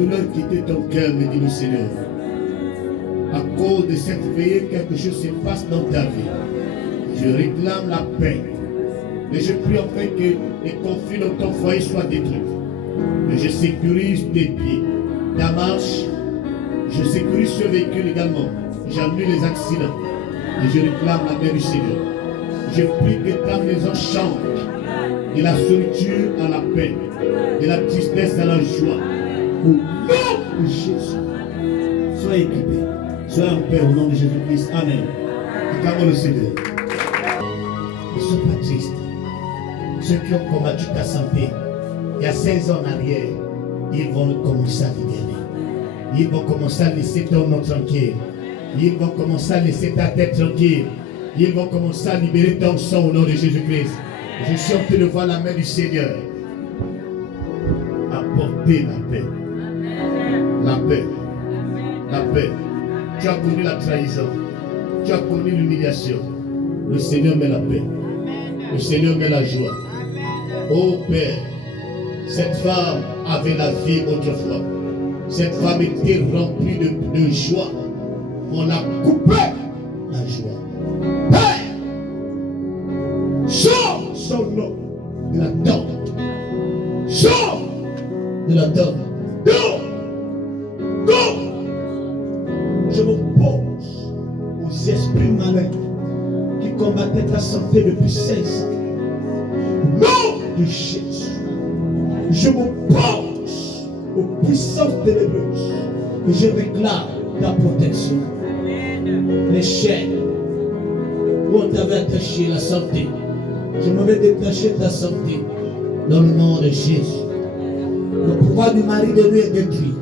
douleur quitter ton cœur, me dit le Seigneur. À cause de cette veillée, quelque chose se passe dans ta vie. Je réclame la paix. Mais je prie enfin que les conflits dans ton foyer soient détruits. Mais je sécurise tes pieds, ta marche. Je sécurise ce véhicule également. J'annule les accidents. Et je réclame la main du Seigneur. Je prie que ta maison change. De la solitude à la paix. De la tristesse à la joie. Au nom de Jésus. Soyez équipés. Soyez en paix au nom de Jésus-Christ. Amen. Acclamons le Seigneur. Ne sois pas triste. Ceux qui ont combattu ta santé, il y a 16 ans en arrière, ils vont commencer à libérer. Ils vont commencer à laisser ton nom tranquille. Ils vont commencer à laisser ta tête tranquille. Ils vont commencer à libérer ton sang au nom de Jésus-Christ. Je suis en train de voir la main du Seigneur apporter la paix. La paix. La paix. Tu as connu la trahison. Tu as connu l'humiliation. Le Seigneur met la paix. Le Seigneur met la joie. Oh Père, cette femme avait la vie autrefois. Cette femme était remplie de joie. On a coupé la joie. Père, sors son nom de la tente. Sors de la tente. Go! Go! Je m'oppose aux esprits malins qui combattaient ta santé depuis 16 ans. Nom de Jésus, je m'oppose aux puissances ténébreuses et je réclame ta protection. Les chaînes où on t'avait attaché la santé, je me vais détacher ta santé dans le nom de Jésus. Le pouvoir du mari de lui est détruit.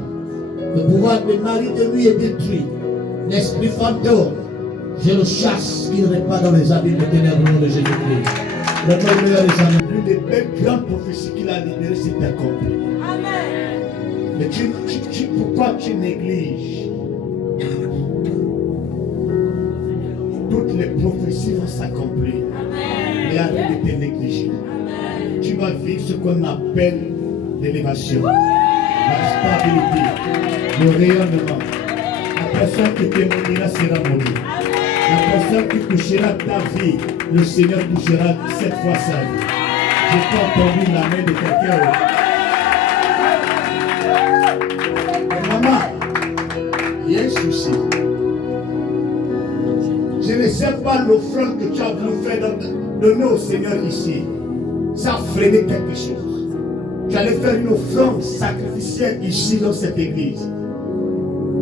Le pouvoir du mari de lui est détruit. L'esprit fantôme, je le chasse, qu'il n'est pas dans les abîmes de ténèbres au nom de Jésus-Christ. L'une des belles grandes prophéties qu'il a libérées, c'est accompli. Amen. Mais pourquoi tu négliges? Toutes les prophéties vont s'accomplir. Mais arrête de te négliger. Amen. Tu vas vivre ce qu'on appelle l'élévation, la stabilité, le rayonnement. La personne qui témoignera sera maudite. La personne qui touchera ta vie, le Seigneur touchera 7 fois sa vie. Je peux entendu la main de quelqu'un. Maman, il y a un souci. Je ne sais pas l'offrande que tu as voulu faire donner au Seigneur ici. Ça a freiné quelque chose. Tu allais faire une offrande sacrificielle ici dans cette église.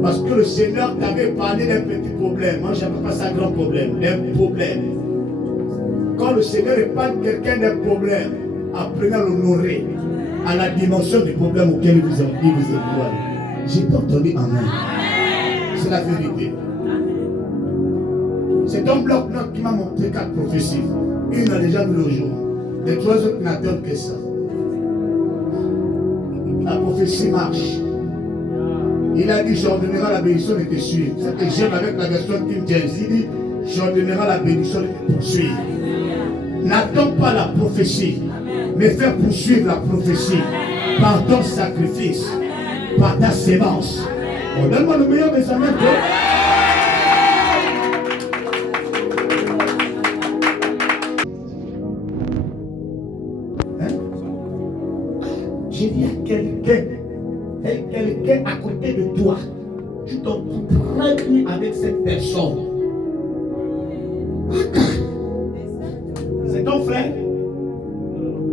Parce que le Seigneur t'avait parlé d'un petit problème. Moi, je n'appelle pas ça un grand problème. D'un problème. Quand le Seigneur parle quelqu'un d'un problème, apprenez à l'honorer à la dimension du problème auquel il vous envoie. J'ai pas entendu Amen. C'est la vérité. C'est un bloc-notes qui m'a montré 4 prophéties. Une a déjà vu le jour. Les 3 autres n'attendent que ça. La prophétie marche. Il a dit, j'ordonnerai la bénédiction de te suivre. C'est que j'aime avec la version King James. Il dit, j'ordonnerai la bénédiction de te poursuivre. N'attends pas la prophétie, mais fais poursuivre la prophétie par ton sacrifice, par ta sémence. Oh, donne-moi le meilleur des amens. Hein? J'ai dit à quelqu'un à côté de toi, tu t'entends très bien avec cette personne. C'est ton frère?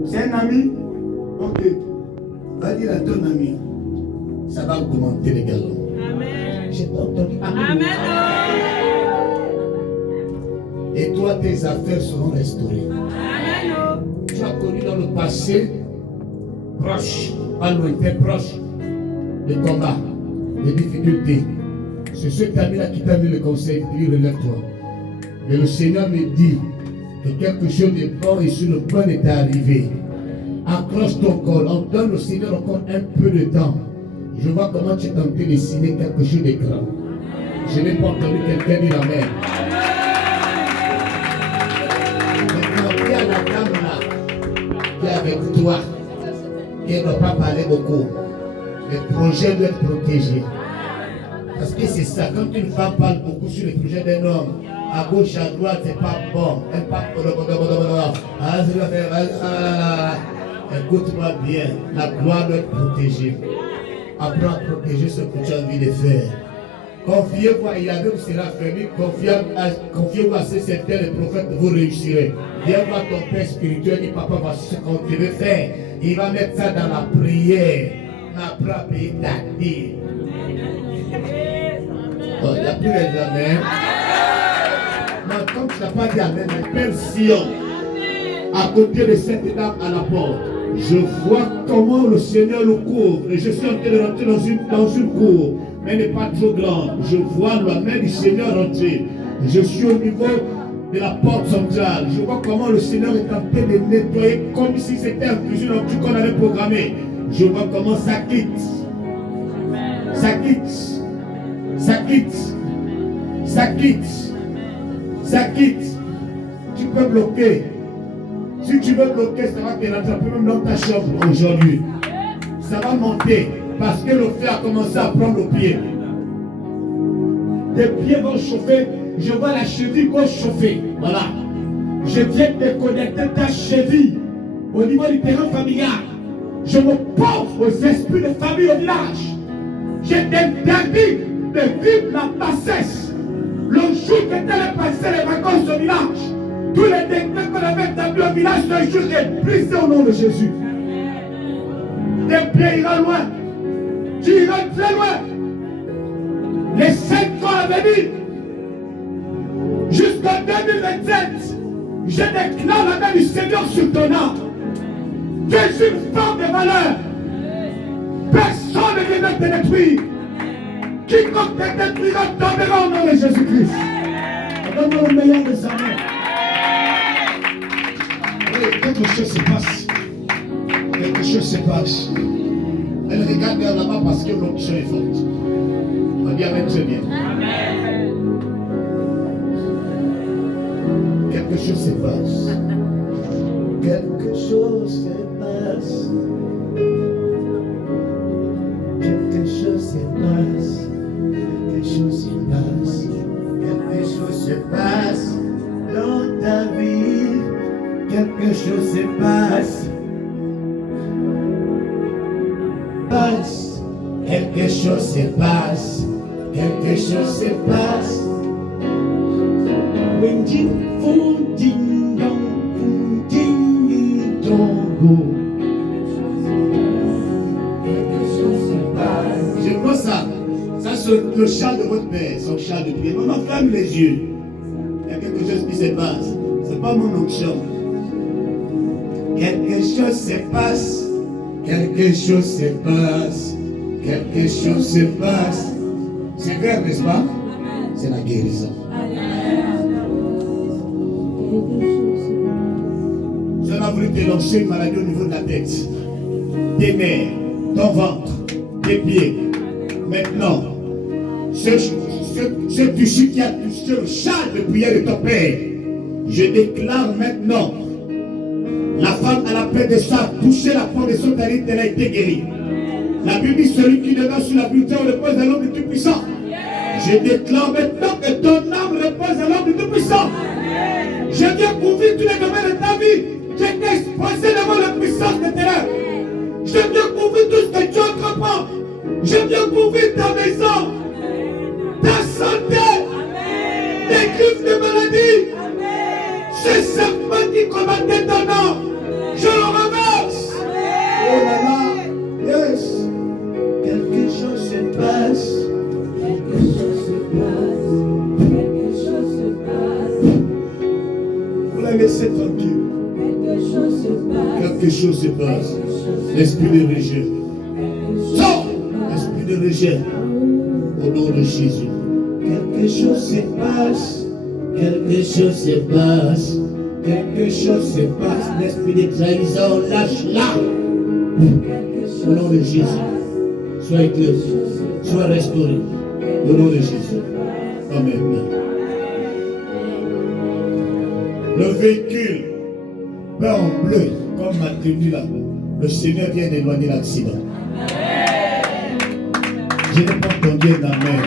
C'est un ami? Ok. Va dire à ton ami, ça va augmenter les galons. Amen. J'ai pas entendu. Amen. Amen. Et toi, tes affaires seront restaurées. Amen. Tu as connu dans le passé, proche, pas lointain, proche, les combats, les difficultés. C'est ce ami-là qui t'a mis le conseil, il relève-toi. Mais le Seigneur me dit que quelque chose de bon est sur le point de t'arriver. Accroche ton col, on donne au Seigneur encore un peu de temps. Je vois comment tu es en train de signer quelque chose de grand. Je n'ai pas entendu quelqu'un dire Amen. Maintenant, il y a la dame là qui est avec toi, qui ne doit pas parler beaucoup. Les projets doivent être protégés. Parce que c'est ça, quand une femme parle beaucoup sur les projets d'un homme, à gauche, à droite, c'est pas bon. Elle parle. Écoute-moi bien, la gloire doit être protégée. Apprends à protéger ce que tu as envie de faire. Confiez-vous à Yahvé, vous serez fermé. Confiez-vous à ce secteur, les prophètes, vous réussirez. Viens voir ton père spirituel, dit papa, voici ce qu'on devait faire. Il va mettre ça dans la prière. Apprends à payer ta dîme. Oh, il n'y a plus les amen. Non, comme tu n'as pas dit amen, Père Sion, à côté de cette dame à la porte, je vois comment le Seigneur le couvre. Et je suis en train de rentrer dans une cour, mais elle n'est pas trop grande. Je vois la main du Seigneur rentrer. Je suis au niveau de la porte centrale. Je vois comment le Seigneur est en train de nettoyer comme si c'était un fusil qu'on avait programmé. Je vois comment ça quitte. Ça quitte. Ça quitte. Ça quitte. Ça quitte. Tu peux bloquer. Si tu veux bloquer, ça va te rattraper même dans ta chambre aujourd'hui. Ça va monter parce que le feu a commencé à prendre le pied. Tes pieds vont chauffer. Je vois la cheville gauche chauffer. Voilà. Je viens de connecter ta cheville au niveau du terrain familial. Je me pose aux esprits de famille au village. Je t'interdis de vivre la bassesse. Le jour que tu allais passer les vacances au village, tous les décrets qu'on avait établis au village, ce jour est brisé au nom de Jésus. Tes pieds iront loin. Tu iras très loin. Les 5 ans à venir, jusqu'en 2027, je déclare la main du Seigneur sur ton âme. Tu es une femme de valeur. Personne ne viendra te détruire. Quiconque te détruira tombera au nom de Jésus-Christ. Donne-moi le meilleur des amants. Oui, quelque chose se passe. Quelque chose se passe. Elle regarde vers là-bas parce que l'onction est forte. On dit amen très bien. Amen. Quelque chose se passe. Quelque chose se passe. Quelque chose se passe. Quelque chose se passe. Quelque chose se passe dans ta vie. Quelque chose se passe. Quelque chose se passe. Quelque chose se passe. Wendy Fouding Dong Fouding Dongo. Je vois ça. Ça c'est le chant de votre père, son chant de prière. Maman, ferme les yeux. Il y a quelque chose qui se passe. C'est pas mon onction. Quelque chose se passe. Quelque chose se passe. Quelque chose se passe. C'est vrai, n'est-ce pas? C'est la guérison. Je n'ai voulu te lancer une maladie au niveau de la tête. Tes nerfs, ton ventre, tes pieds. Maintenant, ce toucher qui a touché le chant de prière de ton père, je déclare maintenant, la femme à la paix de ça, toucher la peau de son talit, elle a été guérie. La Bible dit celui qui demeure sur la beauté repose à l'homme du Tout-Puissant. Je déclare maintenant que ton âme repose à l'homme du Tout-Puissant. Je viens couvrir tous les domaines de ta vie. Je t'ai exposé devant la puissance de tes rêves. Je viens couvrir tout ce que tu entreprends. Je viens couvrir ta maison, ta santé, tes griffes de maladie. Ce serpent qui combattait ton âme, je le reverse. Oh là là, yes. Quelque chose se passe. Quelque chose se passe. Quelque chose se passe. Vous la laissez tranquille. Quelque chose se passe. Quelque chose se passe. L'esprit de rejet. Sors. L'esprit de rejet. Au nom de Jésus. Quelque chose se passe. Quelque chose se passe. Quelque chose se passe. L'esprit de trahison, lâche-la. Au nom de Jésus. Sois éclairé, sois restauré. Au nom de Jésus. Amen. Le véhicule peint en bleu, comme ma tenue là. Le Seigneur vient d'éloigner l'accident. Je n'ai pas entendu un amen.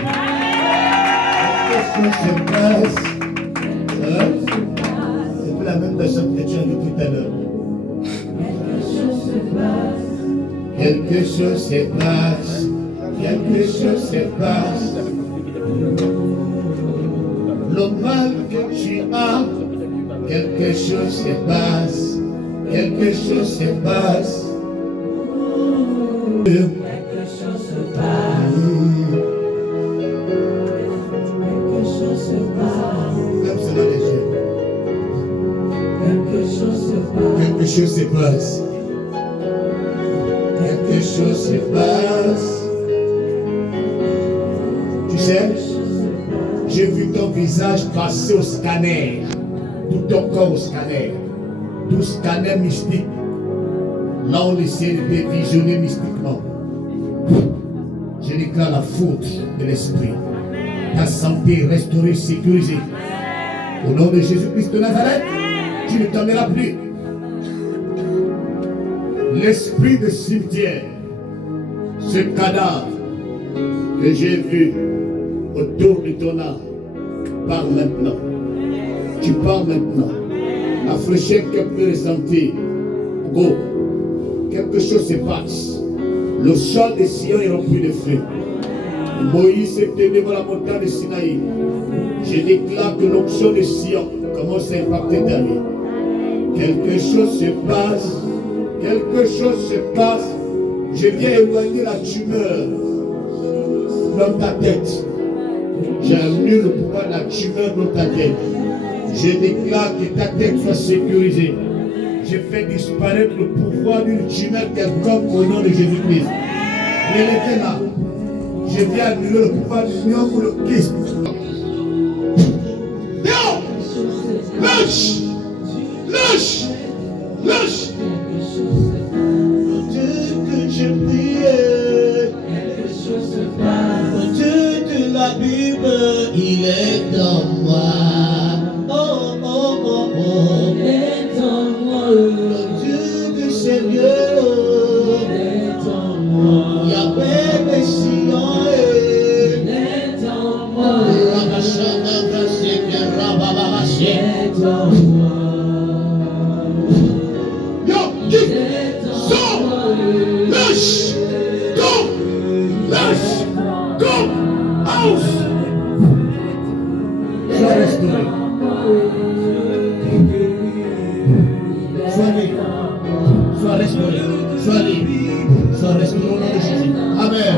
Quelque chose se passe. C'est pas la même personne que tu as vu tout à l'heure. Quelque chose se passe. Quelque chose se passe. Le mal que tu as, quelque chose se passe. Quelque chose se passe. Quelque chose se passe. Quelque chose se passe. Comme ça dans les yeux. Quelque chose se passe. Quelque chose se passe. Quelque chose se passe. Tu sais, j'ai vu ton visage passer au scanner. Tout ton corps au scanner. Tout scanner mystique. Là on essaie de te visionner mystiquement. Je déclare la faute de l'esprit. Ta santé restaurée, sécurisée. Au nom de Jésus-Christ de Nazareth, tu ne t'en iras plus. L'esprit de cimetière, ce cadavre que j'ai vu autour de ton âme, parle maintenant. Tu parles maintenant. La fraîcheur qu'elle peut ressentir. Go. Quelque chose se passe. Le champ de Sion est rempli de feu. Moïse s'est tenu devant la montagne de Sinaï. Je déclare que l'onction de Sion commence à impacter ta vie. Quelque chose se passe. Quelque chose se passe. Je viens éloigner la tumeur dans ta tête. J'annule le pouvoir de la tumeur dans ta tête. Je déclare que ta tête soit sécurisée. Je fais disparaître le pouvoir d'une tumeur quelconque au nom de Jésus-Christ. Relevez-la. Je viens annuler le pouvoir du lion pour le Christ. Dehors! Lâche! Lâche! Lâche! Dieu que j'ai prié, Dieu de la Bible, il est dans moi. Oh, oh, oh, oh. Il est en moi. Le Dieu du Seigneur, il est en moi. Yahweh Messiah, il est en moi. Il est en moi. Yo, quitte, sors, lâche, go, lâche, go, house. Sois restauré. Sois libre. Sois restauré. Sois libre. Sois restauré au nom de Jésus. Amen.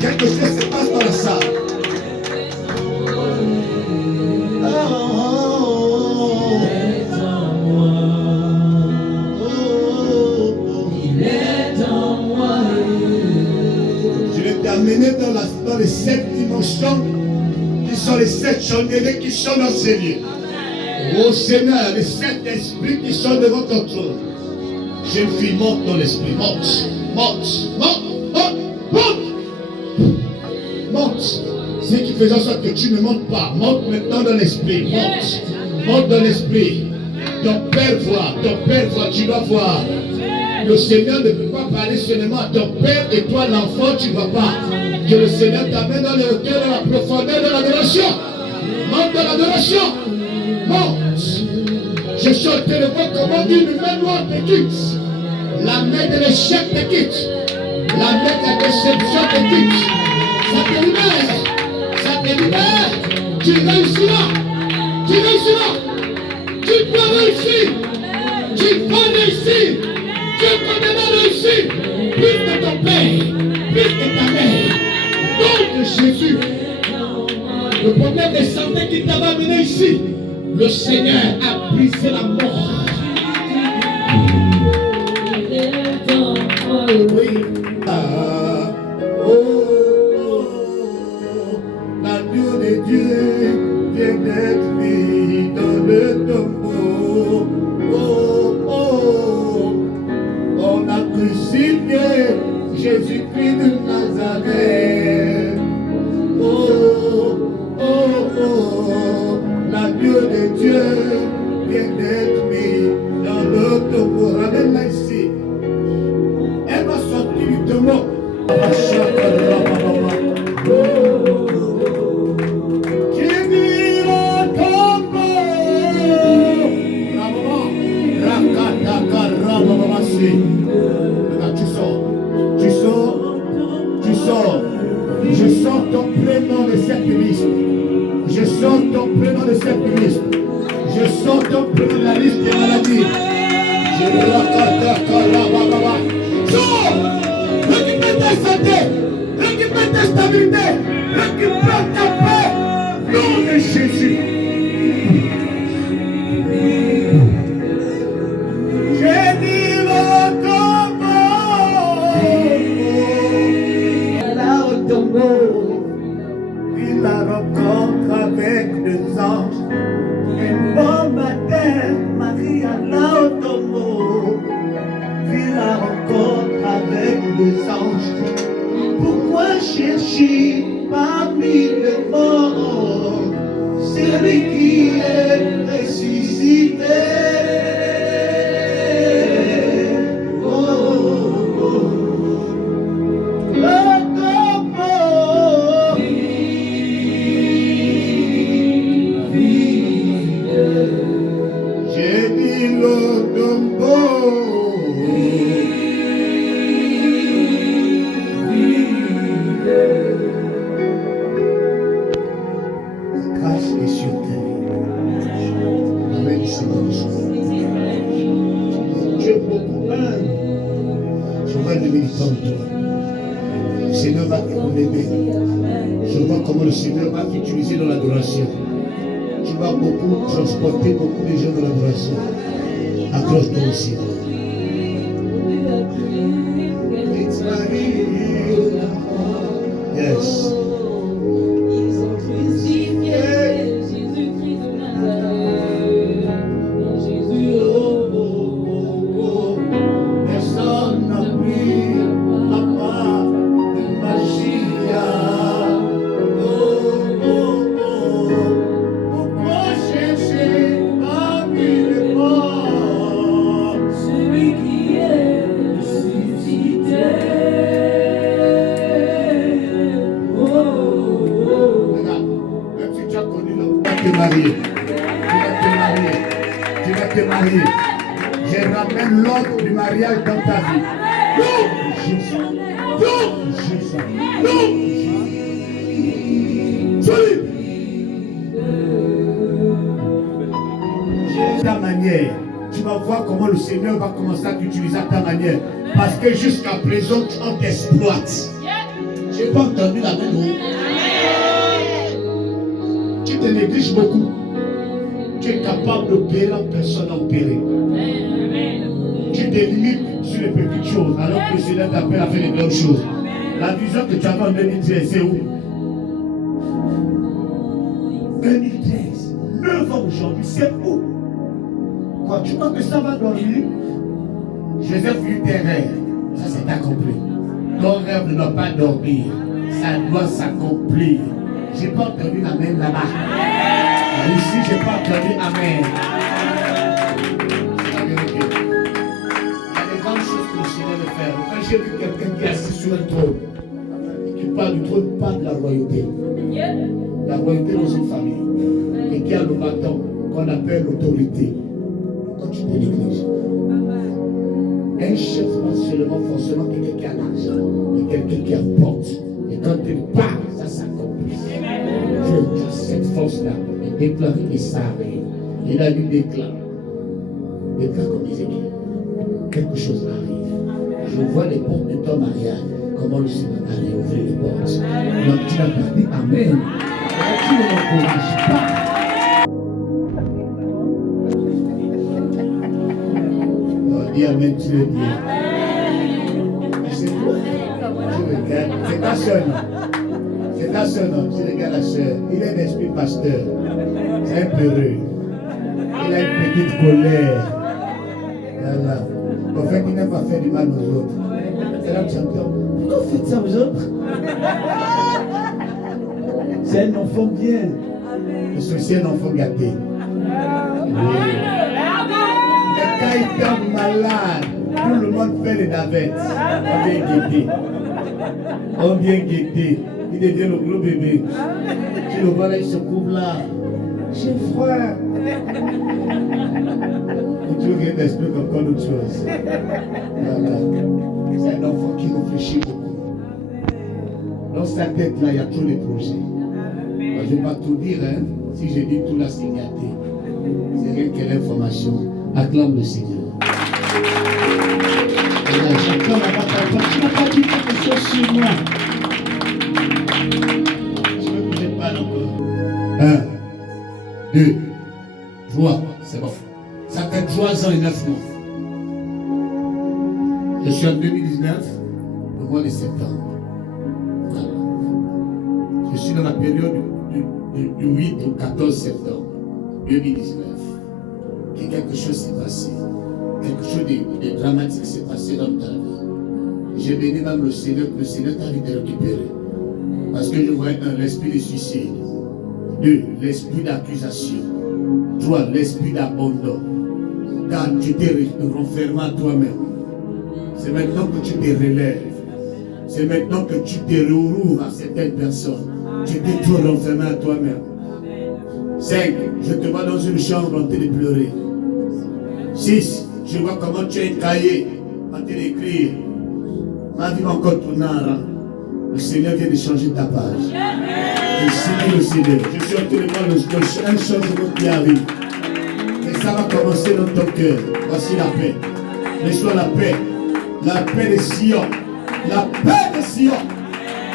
Quelque chose se passe dans la salle. Je vais t'amener dans les 7 dimensions qui sont les 7 chandeliers qui sont dans ces lieux. Ô Seigneur, les 7 esprits qui sont devant ton trône. Jeune fille, monte dans l'esprit. Monte, monte, monte, monte, monte. Monte. Ce qui fait en sorte que tu ne montes pas. Monte maintenant dans l'esprit. Monte. Monte dans l'esprit. Ton père voit. Ton père voit. Tu dois voir. Le Seigneur ne peut pas parler seulement à ton père et toi l'enfant, tu ne vas pas. Que le Seigneur t'amène dans le hauteur, dans la profondeur de l'adoration. Monte dans l'adoration. Monte. Je chante le voix comment une main noire te quitte. La main de l'échec te quitte. La main de la déception te quitte. Ça te libère. Ça te libère. Tu réussiras. Tu réussiras. Tu peux réussir. Tu vas réussir. Tu peux maintenant réussir. Plus que ton père. Plus que ta mère. Nom de Jésus. Le problème de santé qui t'avait amené ici. Le Seigneur a brisé la mort. Oui. L'agneau de Dieu vient d'être mis dans le tombeau. On a crucifié Jésus-Christ de Nazareth. L'agneau de Dieu vient d'être commencer. Regarde, tu sors. Tu sors. Tu sors. Je sors ton prénom de cette liste. Je sors ton prénom de cette liste. Je sors ton prénom de la liste des maladies. Je sors. Récupère ta santé. Récupère ta stabilité. Récupère ta paix. Nom de Jésus. J'ai dit le tombeau. Il la rencontre avec les anges. Un bon matin, Marie alla au tombeau. Il la rencontre avec les anges. Pourquoi chercher parmi les morts celui qui est ressuscité? Le Seigneur va t'aimer. Je vois comment le Seigneur va t'utiliser dans l'adoration. Tu vas beaucoup transporter beaucoup de gens dans l'adoration. Accroche-toi aussi. Yes. Je ramène l'ordre du mariage dans ta vie. Non, Jésus. Non, Jésus. Non, Jésus. Ta manière. Tu vas voir comment le Seigneur va commencer à t'utiliser à ta manière. Parce que jusqu'à présent, on t'exploite. Je n'ai pas entendu la même mot. Tu te négliges beaucoup. Tu es capable d'opérer en personne à opérer. Tu te limites sur les petites choses, alors que le Seigneur t'appelle à faire les grandes choses. La vision que tu avais en 2013, c'est où? 2013, 9 ans aujourd'hui, c'est où? Quand tu crois que ça va dormir, Joseph eut des rêves. Ça s'est accompli. Ton rêve ne doit pas dormir. Ça doit s'accomplir. Je n'ai pas entendu la main là-bas. Ici, je n'ai pas entendu amen. C'est la vérité. Il y a des grandes choses que le Seigneur veut faire. Quand j'ai vu quelqu'un qui est assis sur un trône, et qui parle du trône, pas de la royauté. La royauté dans une famille. Et qui a le bâton qu'on appelle l'autorité. Quand tu te négliges. Un chef, pas seulement forcément quelqu'un qui a l'argent, mais quelqu'un qui apporte. Et quand il part, ça s'accomplit. Je cette force-là. Déclarer que ça arrive. Il a lu déclare. Déclare comme Ézéchiel. Quelque chose arrive. Je vois les portes de ton mariage. Comment le Seigneur a réouvert les portes. Donc tu n'as pas dit amen. Tu ne m'encourages pas. Oh, dis amen, tu le dis. C'est quoi? Tu regardes. C'est ta soeur, non? C'est ta soeur, non? Tu regardes la soeur. Il est d'esprit pasteur. C'est un peureux. Il a une petite colère. Voilà. En fait, il n'a pas fait du mal aux autres. C'est là que tu entends. Pourquoi vous faites ça aux autres? C'est un enfant bien. C'est un enfant gâté. Oui. Mais quand il tombe malade, tout le monde fait les navettes. On vient guetter. On vient guetter. Il devient le gros bébé. Tu le vois là, il se couvre là. J'ai froid. Et tu toujours rien d'esprit comme autre chose. Voilà. C'est un enfant qui réfléchit beaucoup. Dans sa tête, là, il y a tous les projets. Moi, je ne vais pas tout dire, hein. Si j'ai dit tout là, c'est gâté. C'est rien que l'information. Acclame le Seigneur. Voilà, j'acclame la bataille. Tu n'as pas dit quelque chose sur moi. Je ne me connais pas encore. 1, 2, 3, c'est bon. Ça fait 3 ans et 9 mois. Je suis en 2019, le mois de septembre. Voilà. Je suis dans la période du 8 au 14 septembre 2019. Et quelque chose s'est passé. Quelque chose de dramatique s'est passé dans ta vie. J'ai béni même le Seigneur t'a envie de récupérer. Parce que je vois l'esprit de suicide. 2, l'esprit d'accusation. 3, l'esprit d'abandon. Car tu t'es renfermé à toi-même. C'est maintenant que tu te relèves. C'est maintenant que tu te rouvres à certaines personnes. Tu t'es trop renfermé à toi-même. 5, je te vois dans une chambre en train de pleurer. 6, je vois comment tu as un cahier en train d'écrire. Ma vie va encore tourner en rang. Le Seigneur vient de changer ta page. Et le Seigneur. Je suis en train de voir un changement qui arrive. Et ça va commencer dans ton cœur. Voici la paix. Reçois la paix. La paix de Sion. La paix de Sion.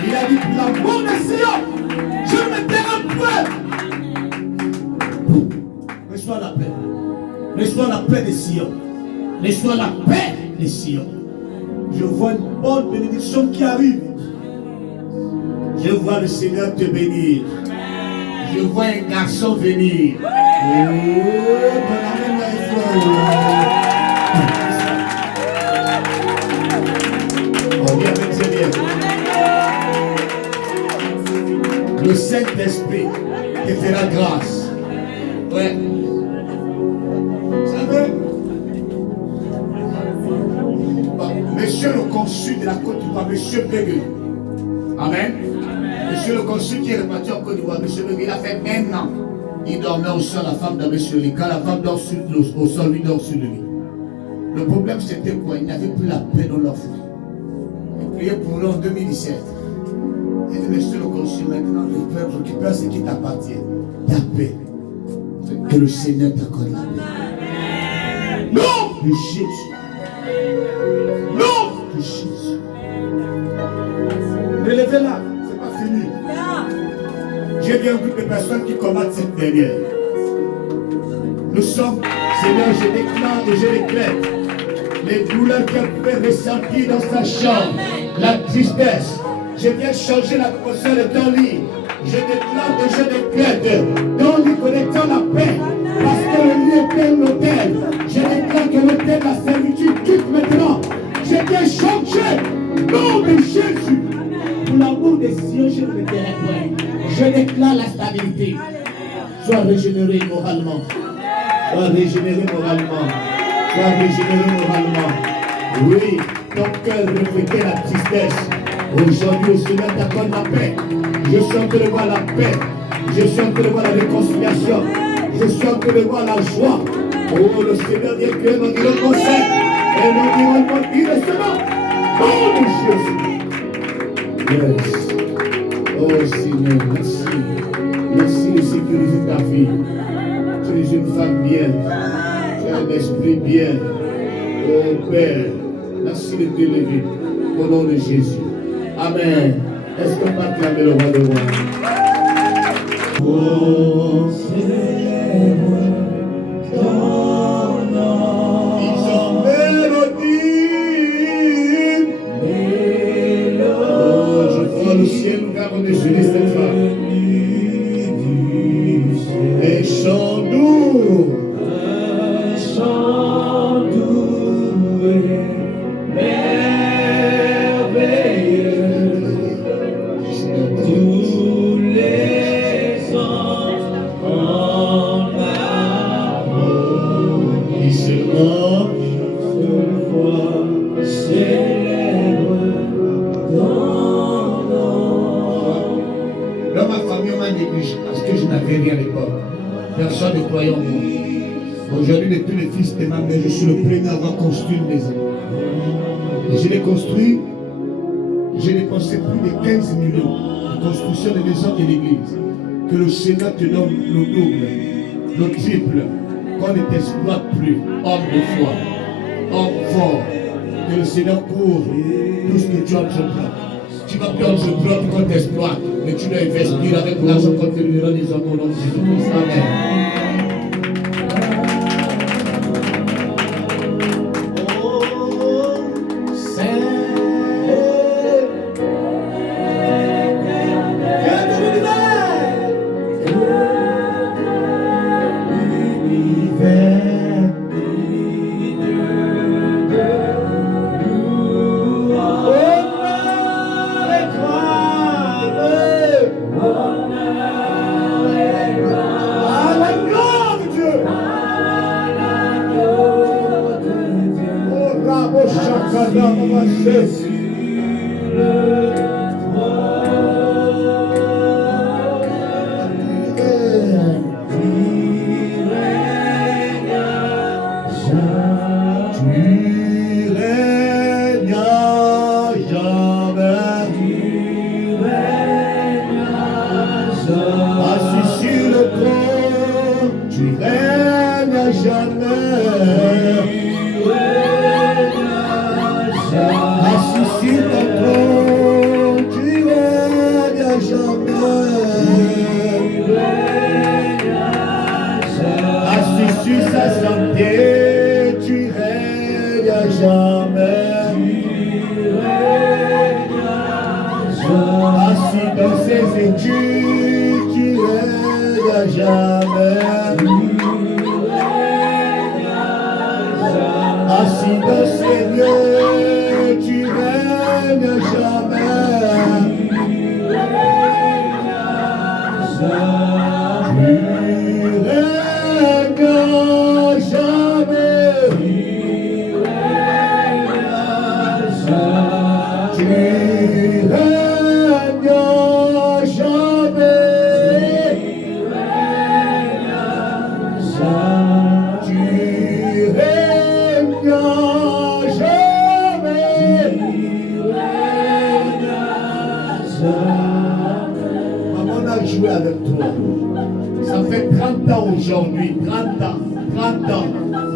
Il a dit pour l'amour de Sion, je me dérange pas. Reçois la paix. Reçois la paix de Sion. Reçois la paix de Sion. Je vois une bonne bénédiction qui arrive. Je vois le Seigneur te bénir. Je vois un garçon venir. On vient avec Seigneur. Le Saint-Esprit te fera grâce. Ouais. Vous savez, monsieur le consul de la Côte d'Ivoire, monsieur Bégu. Amen. Monsieur le consul qui est reparti en Côte d'Ivoire, monsieur Bégu, il a fait 1 an. Il dormait au sol, la femme dormait sur lui. Quand la femme dort au sol, lui dort sur lui. Le problème c'était quoi? Il n'avait plus la paix dans leur foyer. Il priait pour eux en 2017. Il dit, monsieur le consul, maintenant, je peux récupérer ce qui t'appartient. Ta paix. Que le Seigneur t'accorde la paix. Non de Jésus. Non de Jésus. Relevez-la, c'est pas fini. J'ai vu un groupe de personnes qui combattent cette dernière. Nous sommes, Seigneur, je déclare et je décrète les douleurs qu'elle pouvait ressentir dans sa chambre, la tristesse. Je viens changer l'atmosphère de ton lit. Je déclare et je décrète dans lit connectant la paix. Parce que le lit était un hôtel. Je déclare que l'hôtel de la servitude quitte maintenant. Je viens changer nom de Jésus. Pour l'amour de Sion, je ne me dirai point. Je déclare la stabilité. Sois régénéré moralement. Sois régénéré moralement. Sois régénéré moralement. Oui, ton cœur reflétait la tristesse. Aujourd'hui, le Seigneur t'accorde la paix. Je suis en train de voir la paix. Je suis en train de voir la réconciliation. Je suis en train de voir la joie. Oh, le Seigneur vient créer notre conseil. Et l'environnement directement. Oh, Jésus. Yes. Oh, Seigneur, merci. Merci de sécuriser ta vie. Tu es une femme bien. Tu as un esprit bien. Oh, Père, merci de te lever. Au nom de Jésus. Amen. Est-ce qu'on peut acclamer le roi de roi? Oh, célèbre ton nom. Ils ont mélodie. Oh, je vois le ciel ouvert au-dessus de cette femme. Et chante-nous. Dans ma famille, on m'a négligé parce que je n'avais rien à l'époque. Personne ne croyait en moi. Aujourd'hui, de tous les fils de ma mère, je suis le premier à avoir construit une maison. Et je l'ai construit, j'ai dépensé plus de 15 millions de construction de maisons et d'églises. Que le Seigneur te donne le double, le triple, qu'on ne t'exploite plus, homme de foi, homme fort. Que le Seigneur couvre tout ce que tu entreprends. Tu vas plus entreprendre qu'on t'exploite, mais tu dois investir avec l'argent qu'on te donnera des hommes au nom de Jésus-Christ. Amen.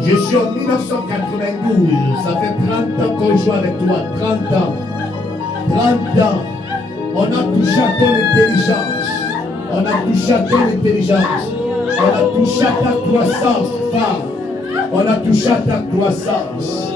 Je suis en 1992, ça fait 30 ans qu'on joue avec toi, 30 ans. 30 ans, on a touché à ton intelligence, on a touché à ton intelligence, on a touché à ta croissance, femme, on a touché à ta croissance.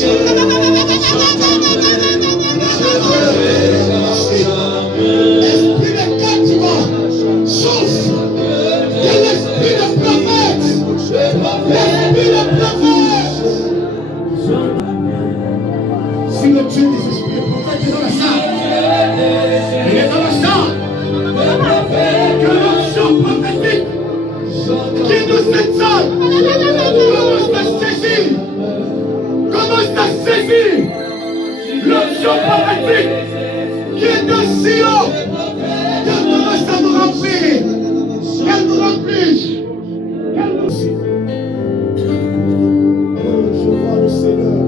Esprit de Katima, souffle. Que l'esprit de prophète, l'esprit de prophète. Si le Dieu des esprits de prophète est dans la salle, il est dans la salle. Que l'onction prophétique qui est dans cette salle commence à saisir. Commence à saisir l'onction prophétique qui est dans Sion. Qu'elle commence à nous remplir. Qu'elle nous remplisse. Je vois le Seigneur.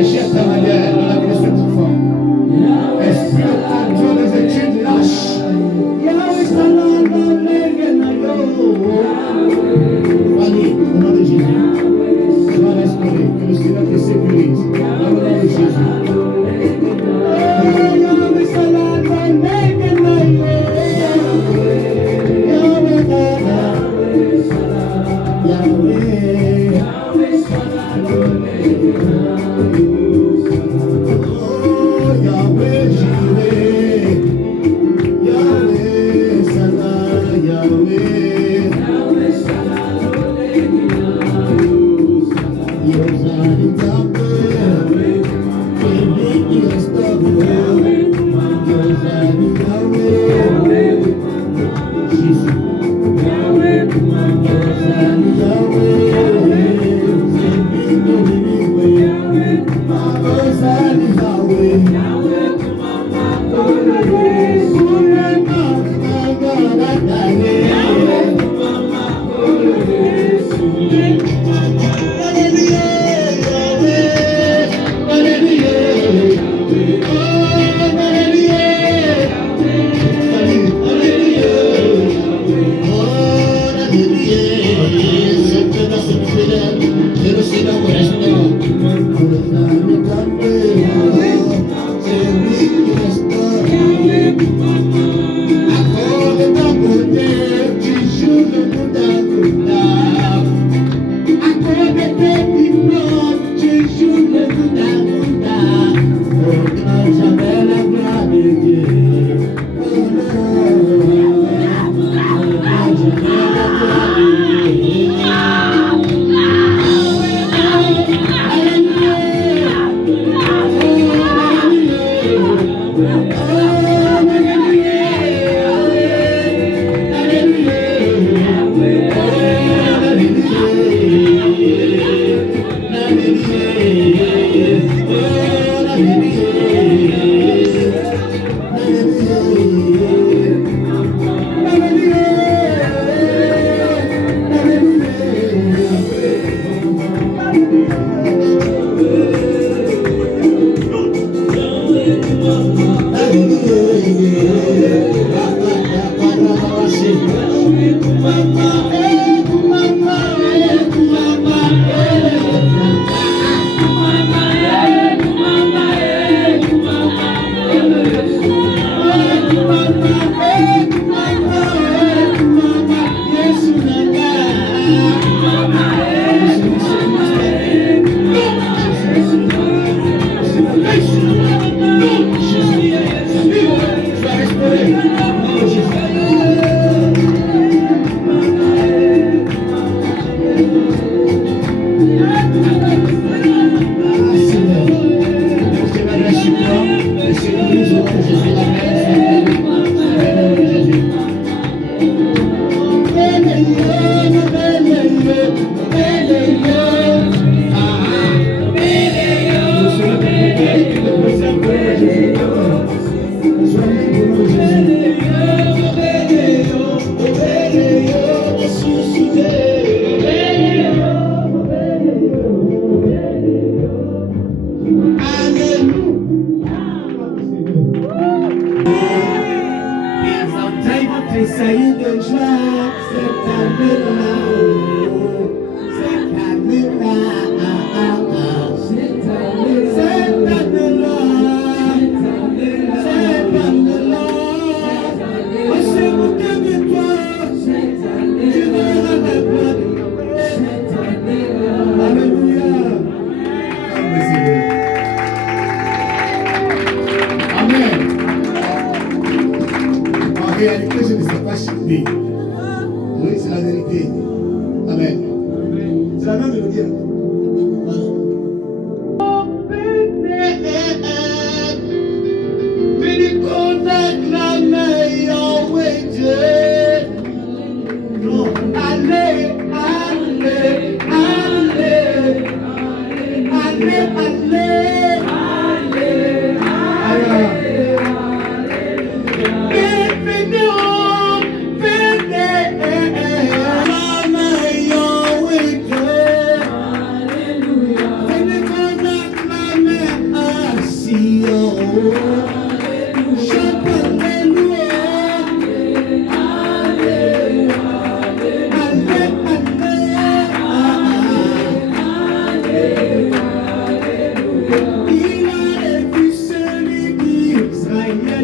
agis à ta manière dans la vie de cet enfant. Esprit de contrôle des études lâche. Yahweh Salama Legena Fanny, au nom de Jésus, sois restauré, que le Seigneur te sécurise. Au nom de Jésus. Yahweh Salama Legena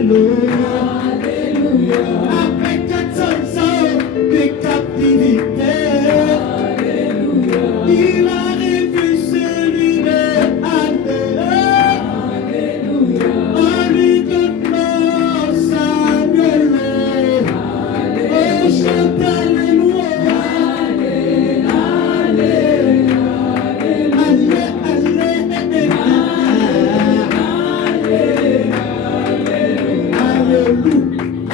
Alléluia. Après 400 ans de captivité, Alléluia. il a revu celui de Adèle. Alléluia. En lui donnant Samuel. Oh, chante Alléluia. Alléluia.